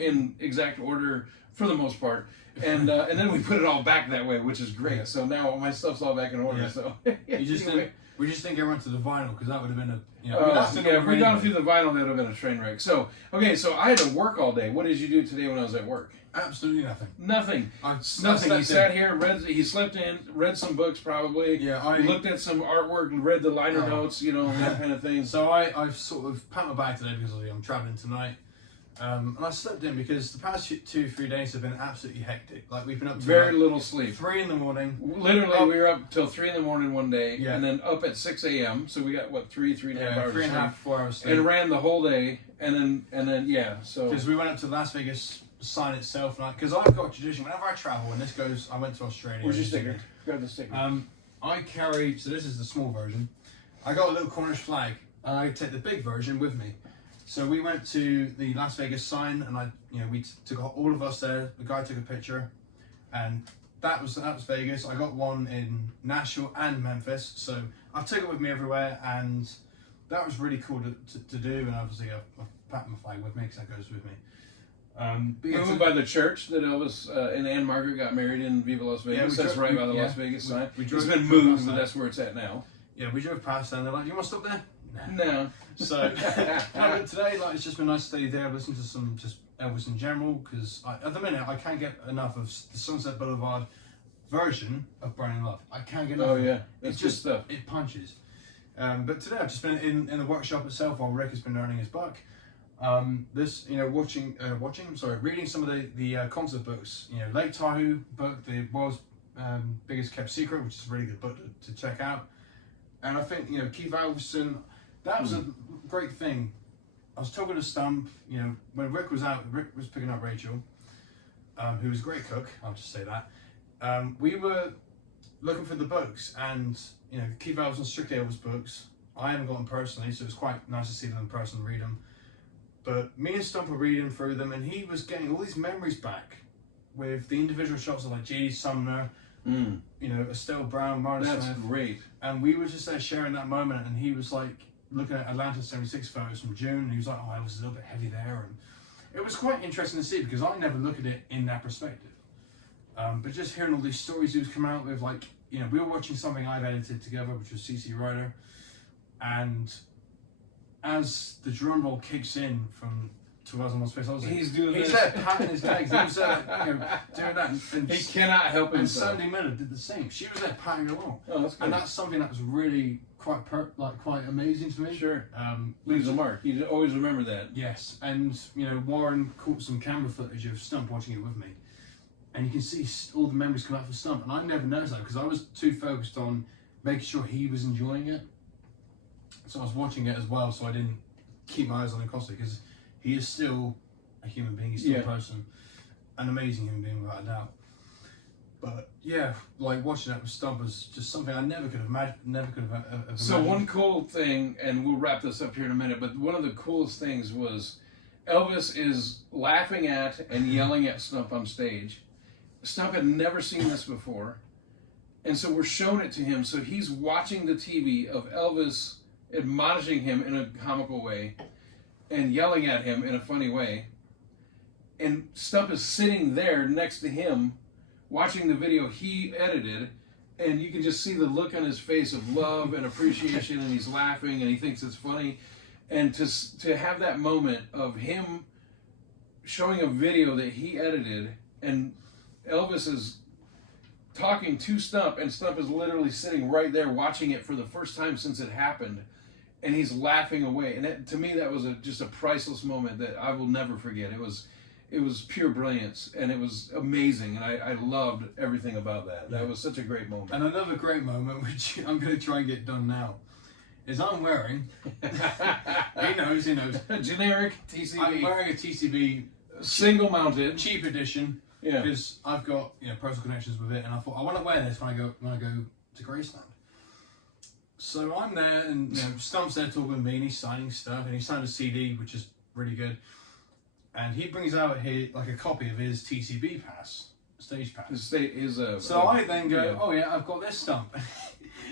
in exact order for the most part. And then we put it all back that way, which is great. Yeah. So now my stuff's all back in order. Yeah. So we just didn't get around to the vinyl because that would have been a if we'd gone through the vinyl, that would have been a train wreck. So so I had to work all day. What did you do today when I was at work? Absolutely nothing. Nothing. Nothing. He sat here, he slept in, read some books probably. Yeah, I looked at some artwork, read the liner notes, that kind of thing. So I've sort of packed my bag today because I'm traveling tonight. And I slept in because the past 2-3 days have been absolutely hectic. Like we've been up to very little sleep. 3 in the morning. Literally, we were up till 3 in the morning one day, and then up at 6 a.m. So we got 3.5 hours. 3.5, 4 hours sleep. And ran the whole day, and then So because we went up to Las Vegas sign itself, because I've got a tradition. Whenever I travel, and this goes, I went to Australia. Where's your sticker? Grab the sticker. I carry. So this is the small version. I got a little Cornish flag, and I take the big version with me. So we went to the Las Vegas sign, and we took all of us there. The guy took a picture, and that was Vegas. I got one in Nashville and Memphis, so I took it with me everywhere, and that was really cool to do. And obviously, I've packed my flag with me because that goes with me. But yeah, by the church that Elvis and Anne Margaret got married in Viva Las Vegas. That's right by the Las Vegas sign. It's been moved, but that's where it's at now. Yeah, we drove past and they're like, "You want to stop there?" No. So but today, it's just been nice to stay there, listen to some just Elvis in general, because at the minute I can't get enough of the Sunset Boulevard version of Burning Love. I can't get enough. Oh yeah, it's just stuff. It punches. But today I've just been in the workshop itself while Rick has been earning his buck. Reading some of the concert books. Lake Tahoe book, the world's biggest kept secret, which is a really good book to check out. And I think Keith Alverson, that was a great thing. I was talking to Stump. When Rick was out, Rick was picking up Rachel, who was a great cook. I'll just say that. We were looking for the books, and Keith Alverson's strictly Elvis books. I haven't got them personally, so it's quite nice to see them in person and read them. But me and Stump were reading through them, and he was getting all these memories back with the individual shots of like G. Sumner, Estelle Brown, Marta Smith. That's great. And we were just there sharing that moment, and he was like looking at Atlanta 76 photos from June, and he was like, "Oh, I was a little bit heavy there," and it was quite interesting to see because I never look at it in that perspective. But just hearing all these stories he was coming out with, like we were watching something I've edited together, which was CC Rider, and as the drum roll kicks in from 2001 Space Odyssey, he's doing he's this. there patting his legs. He was there, doing that. And He cannot help and himself. Sandy Miller did the same. She was there patting along. Oh, that's good. And that's something that was really quite amazing to me. Sure. Leaves a mark. You always remember that. Yes, and Warren caught some camera footage of Stump watching it with me, and you can see all the memories come out for Stump. And I never noticed that because I was too focused on making sure he was enjoying it. So I was watching it as well, so I didn't keep my eyes on him constantly because he is still a human being. He's still a person, an amazing human being without a doubt. But yeah, like watching that with Stump was just something I never could have imagined. So one cool thing, and we'll wrap this up here in a minute, but one of the coolest things was Elvis is laughing at and yelling at Stump on stage. Stump had never seen this before, and so we're showing it to him. So he's watching the TV of Elvis admonishing him in a comical way and yelling at him in a funny way. And Stump is sitting there next to him watching the video he edited, and you can just see the look on his face of love and appreciation, and he's laughing and he thinks it's funny. And to have that moment of him showing a video that he edited, and Elvis is talking to Stump, and Stump is literally sitting right there watching it for the first time since it happened, and he's laughing away. And that, to me, that was just a priceless moment that I will never forget. It was pure brilliance, and it was amazing, and I loved everything about that. That was such a great moment. And another great moment, which I'm going to try and get done now, is I'm wearing, he knows, generic TCB. I'm wearing a TCB single mounted cheap edition. Yeah. Because I've got personal connections with it, and I thought I want to wear this when I go to Graceland. So I'm there, and Stump's there talking with me, and he's signing stuff, and he signed a CD, which is really good. And he brings out here like a copy of his TCB pass, stage pass. So I then go, "Oh yeah, I've got this Stump."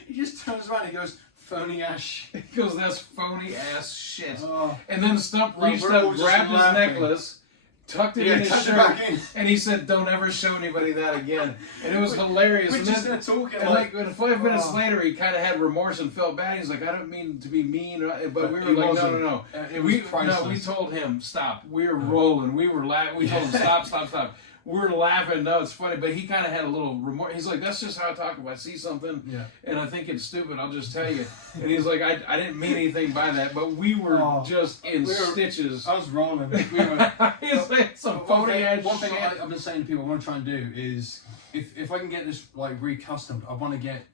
He just turns around and he goes, "Phony ass." He goes, "That's phony ass shit." Oh. And then Stump reached up, grabbed his necklace, tucked it in his shirt, and he said, "Don't ever show anybody that again." And it was hilarious. We're and just then, there talking. and like 5 minutes later, he kind of had remorse and felt bad. He's like, "I don't mean to be mean," but we were like, "No." We told him, "Stop." We were rolling. We were laughing. We told him, "Stop." We're laughing. No, it's funny, but he kind of had a little remorse. He's like, "That's just how I talk. If I see something and I think it's stupid, I'll just tell you." And he's like, I didn't mean anything by that, but we were just in stitches. I was rolling. We were. He's like some phony ass shit. One thing I've been saying to people, I want to try and do is, if I can get this like recustomed, I want to get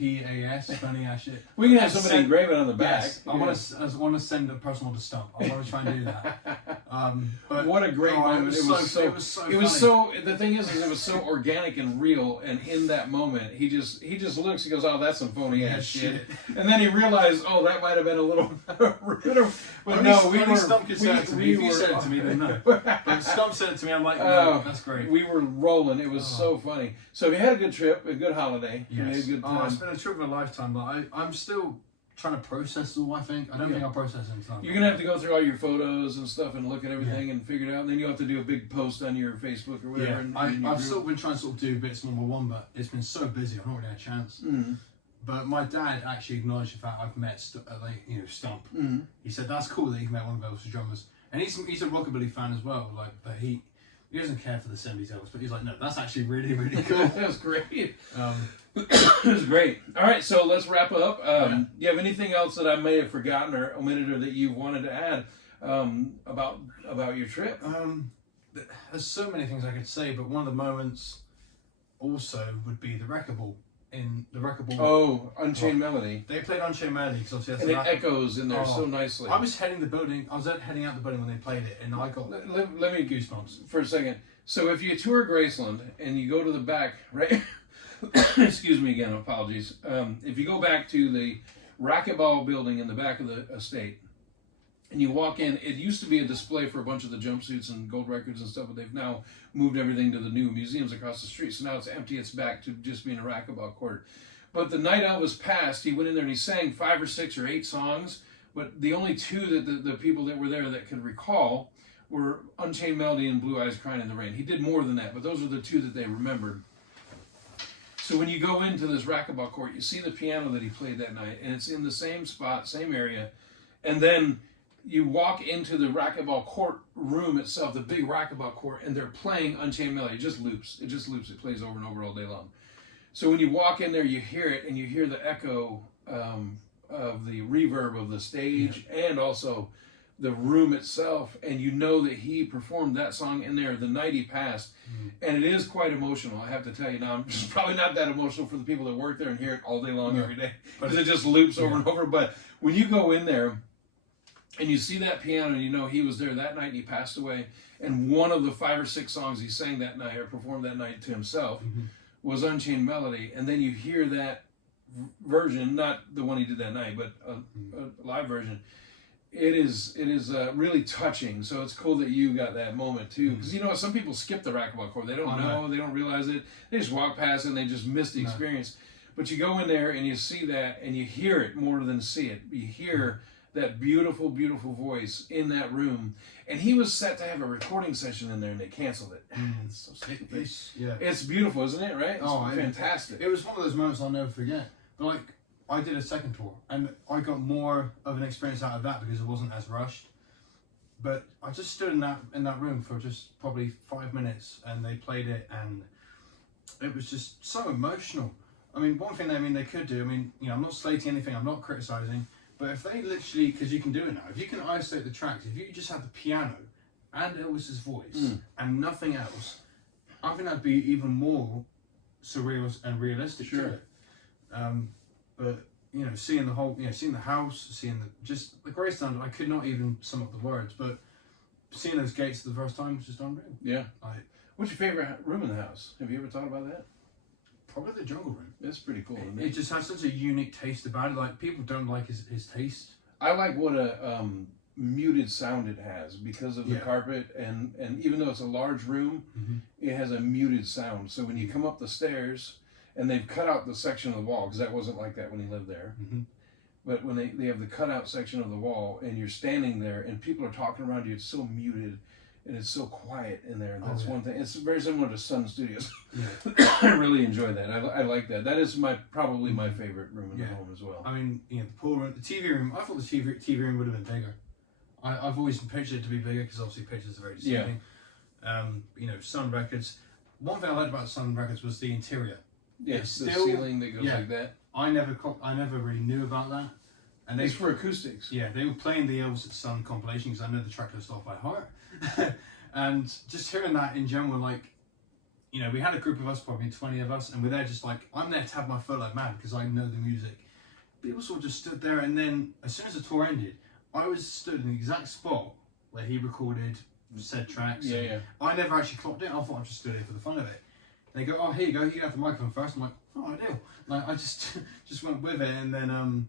PAS, funny ass shit. We can have somebody engrave it on the back. Yes, I want to send a personal to Stump. I want to try and do that. But what a great moment! It was so. The thing is it was so organic and real. And in that moment, he just looks. He goes, "Oh, that's some phony ass shit." And then he realized, "Oh, that might have been a little rude." But no, Stump could say it to me. If you said it to me, then no. But Stump said it to me. I'm like, no, that's great. We were rolling. It was so funny. So you had a good trip, a good holiday. Yes. You had a good time. It's been a trip of a lifetime, but I'm still trying to process it all, I think. I don't think I'll process it in time. You're going to have to go through all your photos and stuff and look at everything and figure it out. And then you'll have to do a big post on your Facebook or whatever. Yeah. I've still been trying to sort of do bits one by one, but it's been so busy, I've not really had a chance. Mm-hmm. But my dad actually acknowledged the fact I've met Stump. Mm-hmm. He said, that's cool that you've met one of Elvis' drummers. And he's a rockabilly fan as well, but he doesn't care for the 70s Elvis, but he's like, no, that's actually really, really cool. That was great. It was great. All right, so let's wrap up. Do you have anything else that I may have forgotten or omitted or that you wanted to add about your trip? There's so many things I could say, but one of the moments also would be the record ball. In the record ball. Oh, Unchained Melody. They played Unchained Melody because obviously it echoes in there so nicely. I was heading out the building when they played it, and I got let me goosebumps for a second. So if you tour Graceland and you go to the back, right? Excuse me again, apologies. If you go back to the racquetball building in the back of the estate, and you walk in, it used to be a display for a bunch of the jumpsuits and gold records and stuff, but they've now moved everything to the new museums across the street. So now it's empty. It's back to just being a racquetball court. But the night Elvis passed, he went in there and he sang 5 or 6 or 8 songs. But the only 2 that the people that were there that could recall were Unchained Melody and Blue Eyes Crying in the Rain. He did more than that, but those are the 2 that they remembered. So when you go into this racquetball court, you see the piano that he played that night, and it's in the same spot, same area. And then you walk into the racquetball court room itself, the big racquetball court, and they're playing Unchained Melody. It just loops. It plays over and over all day long. So when you walk in there, you hear it, and you hear the echo of the reverb of the stage and also the room itself, and you know that he performed that song in there the night he passed. And it is quite emotional, I have to tell you. Now, it's probably not that emotional for the people that work there and hear it all day long every day, because it just loops over and over. But when you go in there, and you see that piano, and you know he was there that night and he passed away. And one of the 5 or 6 songs he sang that night or performed that night to himself was Unchained Melody. And then you hear that version, not the one he did that night, but a live version. It is really touching. So it's cool that you got that moment too. Because you know, some people skip the racquetball court. They don't know, they don't realize it. They just walk past it and they just miss the experience. But you go in there and you see that and you hear it more than see it. You hear that beautiful, beautiful voice in that room. And he was set to have a recording session in there, and they canceled it. It's so stupid. It's beautiful, isn't it, right? It's fantastic. It was one of those moments I'll never forget. But like, I did a second tour, and I got more of an experience out of that because it wasn't as rushed. But I just stood in that room for just probably 5 minutes, and they played it, and it was just so emotional. I mean, one thing they could do, I'm not slating anything, I'm not criticizing, but if they literally, because you can do it now, if you can isolate the tracks, if you just have the piano and Elvis's voice and nothing else, I think that'd be even more surreal and realistic to it. But seeing the whole, seeing the house, seeing the Graceland, I could not even sum up the words, but seeing those gates the first time was just unreal. Yeah. What's your favorite room in the house? Have you ever thought about that? Probably the jungle room. It's pretty cool. It just has such a unique taste about it. Like, people don't like his taste. I like what a muted sound it has because of the carpet, and even though it's a large room, it has a muted sound. So when you come up the stairs, and they've cut out the section of the wall, because that wasn't like that when he lived there. But when they have the cutout section of the wall, and you're standing there, and people are talking around you, it's so muted. And it's so quiet in there. And that's one thing. It's very similar to Sun Studios. I really enjoy that. I like that. That is probably my favorite room in the home as well. I mean, the pool room, the TV room. I thought the TV room would have been bigger. I've always pictured it to be bigger because obviously pictures are very deceiving. Sun Records. One thing I liked about Sun Records was the interior. Yes, the ceiling that goes like that. I never really knew about that. And it's for acoustics. Yeah, they were playing the Elvis at Sun compilation because I know the track list off by heart. And just hearing that in general, like, you know, we had a group of us, probably 20 of us, and we're there just like, I'm there to have my foot like mad because I know the music. People sort of just stood there, and then as soon as the tour ended, I was stood in the exact spot where he recorded said tracks. Yeah. I never actually clocked it. I thought I just stood here for the fun of it. They go, oh, here you go. You have the microphone first. I'm like, oh, ideal. Like I just went with it, and then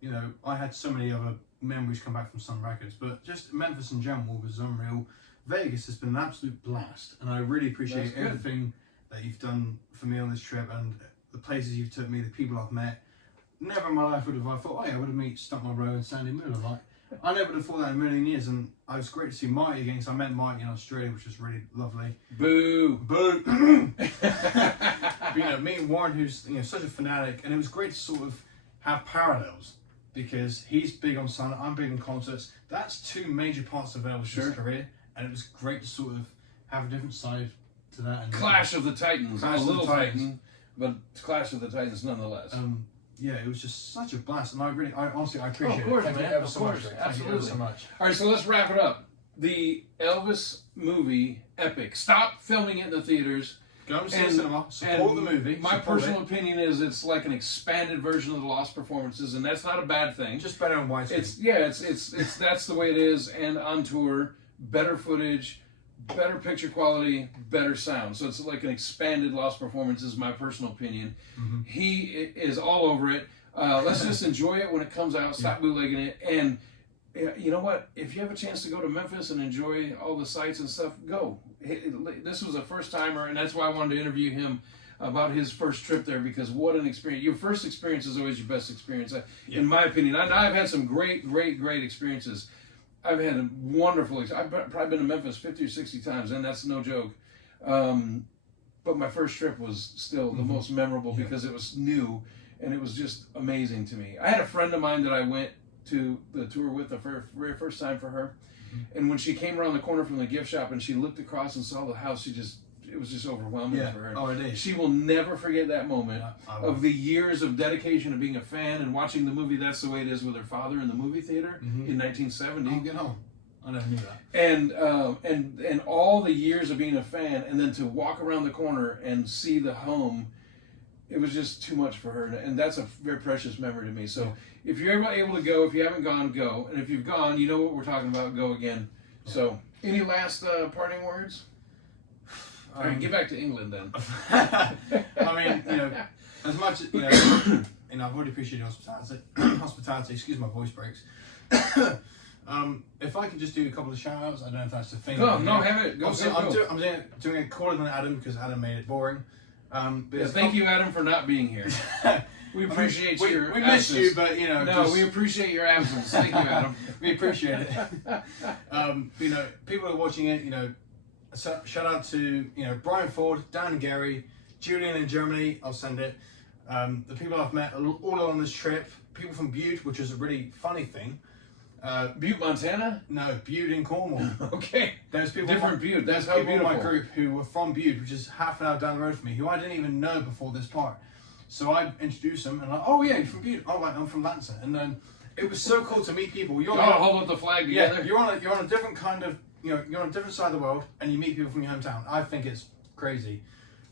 you know, I had so many other memories come back from some records, but just Memphis in general was unreal. Vegas has been an absolute blast, and I really appreciate everything that you've done for me on this trip and the places you've took me, the people I've met. Never in my life would have I thought, oh yeah, I would have met Stuntman Rowe and Sandy Miller. Like, I never would have thought that in a million years, and it was great to see Marty again, because I met Marty in Australia, which was really lovely. Boo! Boo! But, you know, meeting Warren, who's, you know, such a fanatic, and it was great to sort of have parallels, because he's big on silent, I'm big on concerts. That's two major parts of Elvis' career, and it was great to sort of have a different side to that. And Clash of the Titans, Clash a of the little Titans. Titan, but Clash of the Titans nonetheless. Yeah, it was just such a blast, and I honestly appreciate of course, it. Thank man. you ever Of so course, much. absolutely. Thank you ever so much. All right, so let's wrap it up. The Elvis movie, EPiC. Stop filming it in the theaters. Go and see the cinema. Support the movie. My personal opinion is it's like an expanded version of the Lost Performances, and that's not a bad thing. Just better on widescreen. It's that's the way it is, and on tour, better footage, better picture quality, better sound. So it's like an expanded Lost Performances, my personal opinion. Mm-hmm. He is all over it. Let's just enjoy it when it comes out. Stop bootlegging it. And you know what? If you have a chance to go to Memphis and enjoy all the sights and stuff, go. This was a first timer, and that's why I wanted to interview him about his first trip there, because what an experience. Your first experience is always your best experience, in my opinion. I've had some great experiences. I've had a wonderful experience. I've probably been to Memphis 50 or 60 times, and that's no joke. But my first trip was still the most memorable because it was new, and it was just amazing to me. I had a friend of mine that I went to the tour with the very first time for her, and when she came around the corner from the gift shop and she looked across and saw the house, it was just overwhelming for her. Oh, it is. She will never forget that moment of the years of dedication of being a fan and watching the movie That's the Way It Is with her father in the movie theater in 1970. I'll get home. I never knew that. And all the years of being a fan, and then to walk around the corner and see the home, it was just too much for her, and that's a very precious memory to me. So if you're ever able to go, if you haven't gone, go. And if you've gone, you know what we're talking about, go again. So any last parting words? All right, get back to England then. I mean, you know, as much as, you know, I've already appreciated hospitality, excuse my voice breaks. If I could just do a couple of shout outs, I don't know if that's the thing. No, have it. Go. I'm doing it quarter than Adam because Adam made it boring. Thank you, Adam, for not being here. We appreciate your we absence. missed you, but you know. No, we appreciate your absence. Thank you, Adam. We appreciate it. You know, people are watching it. You know, shout out to Brian Ford, Dan and Gary, Julian in Germany. I'll send it. The people I've met all on this trip. People from Bude, which is a really funny thing. Butte, Montana? No, Bude in Cornwall. Okay. There's people different Bude. That's how people beautiful. in my group who were from Bude, which is half an hour down the road from me, who I didn't even know before this part. So I introduced them, and like, oh yeah, you're from Bude. Oh right, I'm from Lansing. And then it was so cool to meet people. You're hold up the flag together. Yeah, you're on a different kind of, you're on a different side of the world, and you meet people from your hometown. I think it's crazy.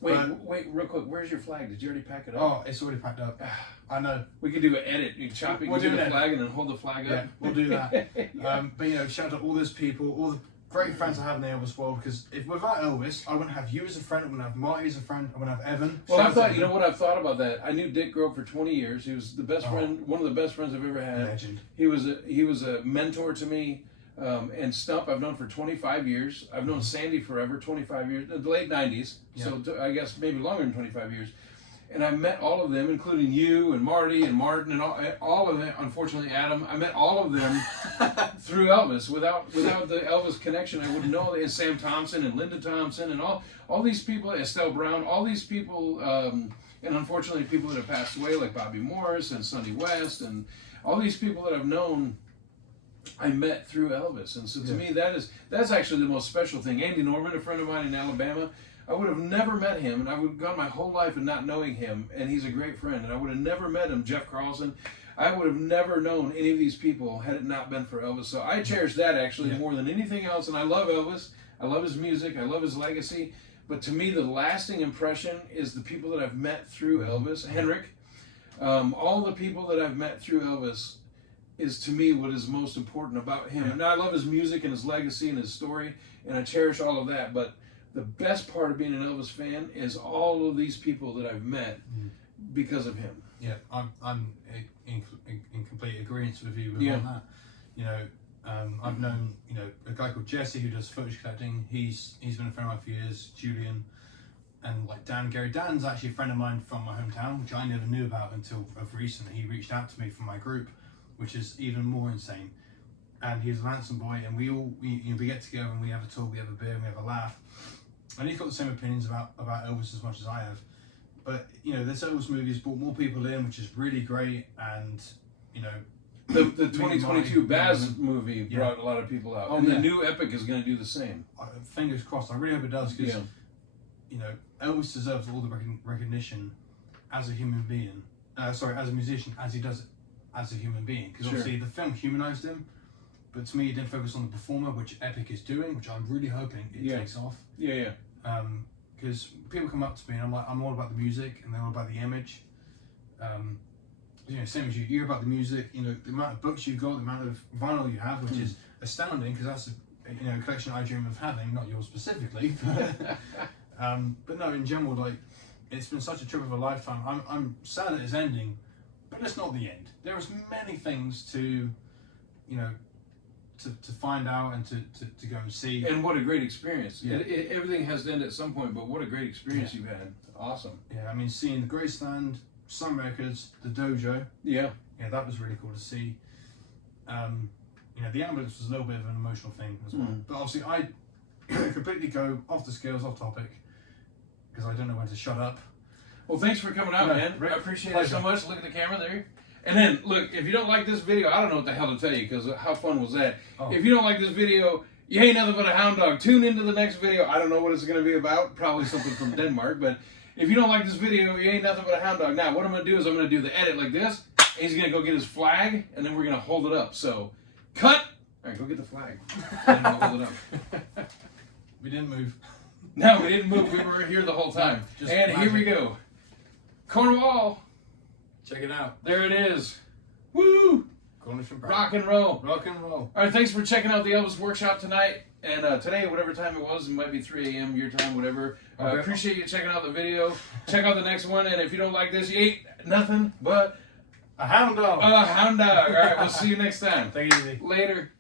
Wait, real quick. Where's your flag? Did you already pack it up? Oh, it's already packed up. I know. We could do an edit. You chop it, do the flag, and then hold the flag up. Yeah, we'll do that. But shout out to all those people, all the great friends I have in the Elvis world. Because without Elvis, I wouldn't have you as a friend. I wouldn't have Marty as a friend. I wouldn't have Evan. Well, I thought, you know what I've thought about that. I knew Dick Grove for 20 years. He was the best friend, one of the best friends I've ever had. Legend. He was a mentor to me. And Stump I've known for 25 years. I've known Sandy forever, 25 years, the late 90s. Yeah. So I guess maybe longer than 25 years. And I met all of them, including you and Marty and Martin and all of them. Unfortunately, Adam. I met all of them through Elvis. Without the Elvis connection, I wouldn't know. And Sam Thompson and Linda Thompson and all these people, Estelle Brown, all these people, and unfortunately people that have passed away like Bobby Morris and Sonny West and all these people that I've known, I met through Elvis. And so to me, that's actually the most special thing. Andy Norman, a friend of mine in Alabama, I would have never met him, and I would have gone my whole life and not knowing him, and he's a great friend, and I would have never met him. Jeff Carlson, I would have never known any of these people had it not been for Elvis. So I cherish that actually more than anything else, and I love Elvis. I love his music. I love his legacy. But to me, the lasting impression is the people that I've met through Elvis, Henrik. All the people that I've met through Elvis is to me what is most important about him. And I love his music and his legacy and his story, and I cherish all of that. But the best part of being an Elvis fan is all of these people that I've met because of him. Yeah, I'm in complete agreement with you on that. You know, I've known a guy called Jesse who does footage collecting. He's been a friend of mine for years. Julian, and like Gary. Dan's actually a friend of mine from my hometown, which I never knew about until of recent. He reached out to me from my group, which is even more insane. And he's a Lansing boy, and we get together and we have a talk, we have a beer, and we have a laugh. And he's got the same opinions about Elvis as much as I have. But this Elvis movie has brought more people in, which is really great. And the 2022 Baz movie brought a lot of people out, and the new EPiC is going to do the same. Fingers crossed. I really hope it does, because Elvis deserves all the recognition as a human being. As a musician, as he does as a human being. Because obviously the film humanized him, but to me it didn't focus on the performer, which EPiC is doing, which I'm really hoping it takes off. Because people come up to me and I'm all about the music, and they're all about the image. Same as you. You're about the music. The amount of books you've got, the amount of vinyl you have, which is astounding, because that's a collection I dream of having, not yours specifically. But no, in general, like, it's been such a trip of a lifetime. I'm sad at its ending, but it's not the end. There is many things to find out and to go and see. And what a great experience. Everything has to end at some point, but what a great experience you've had. Awesome. Yeah, I mean, seeing the Graceland, Sun Records, the Dojo. Yeah, that was really cool to see. The ambulance was a little bit of an emotional thing as well. But obviously I completely go off the scales, off topic, because I don't know when to shut up. Well, thanks for coming out, man. I appreciate it so much. Look at the camera there. And then, look, if you don't like this video, I don't know what the hell to tell you, because how fun was that? If you don't like this video, you ain't nothing but a hound dog. Tune into the next video. I don't know what it's going to be about. Probably something from Denmark. But if you don't like this video, you ain't nothing but a hound dog. Now, what I'm going to do is I'm going to do the edit like this. And he's going to go get his flag, and then we're going to hold it up. So, cut. All right, go get the flag. And then hold it up. We didn't move. No, we didn't move. We were here the whole time. And here we go. Cornwall. Check it out. There it is. Woo! Rock and roll. Rock and roll. All right, thanks for checking out the Elvis Workshop tonight. And today, whatever time it was, it might be 3 a.m. your time, whatever. Appreciate you checking out the video. Check out the next one. And if you don't like this, you ain't nothing but a hound dog. A hound dog. All right, we'll see you next time. Take it easy. Later.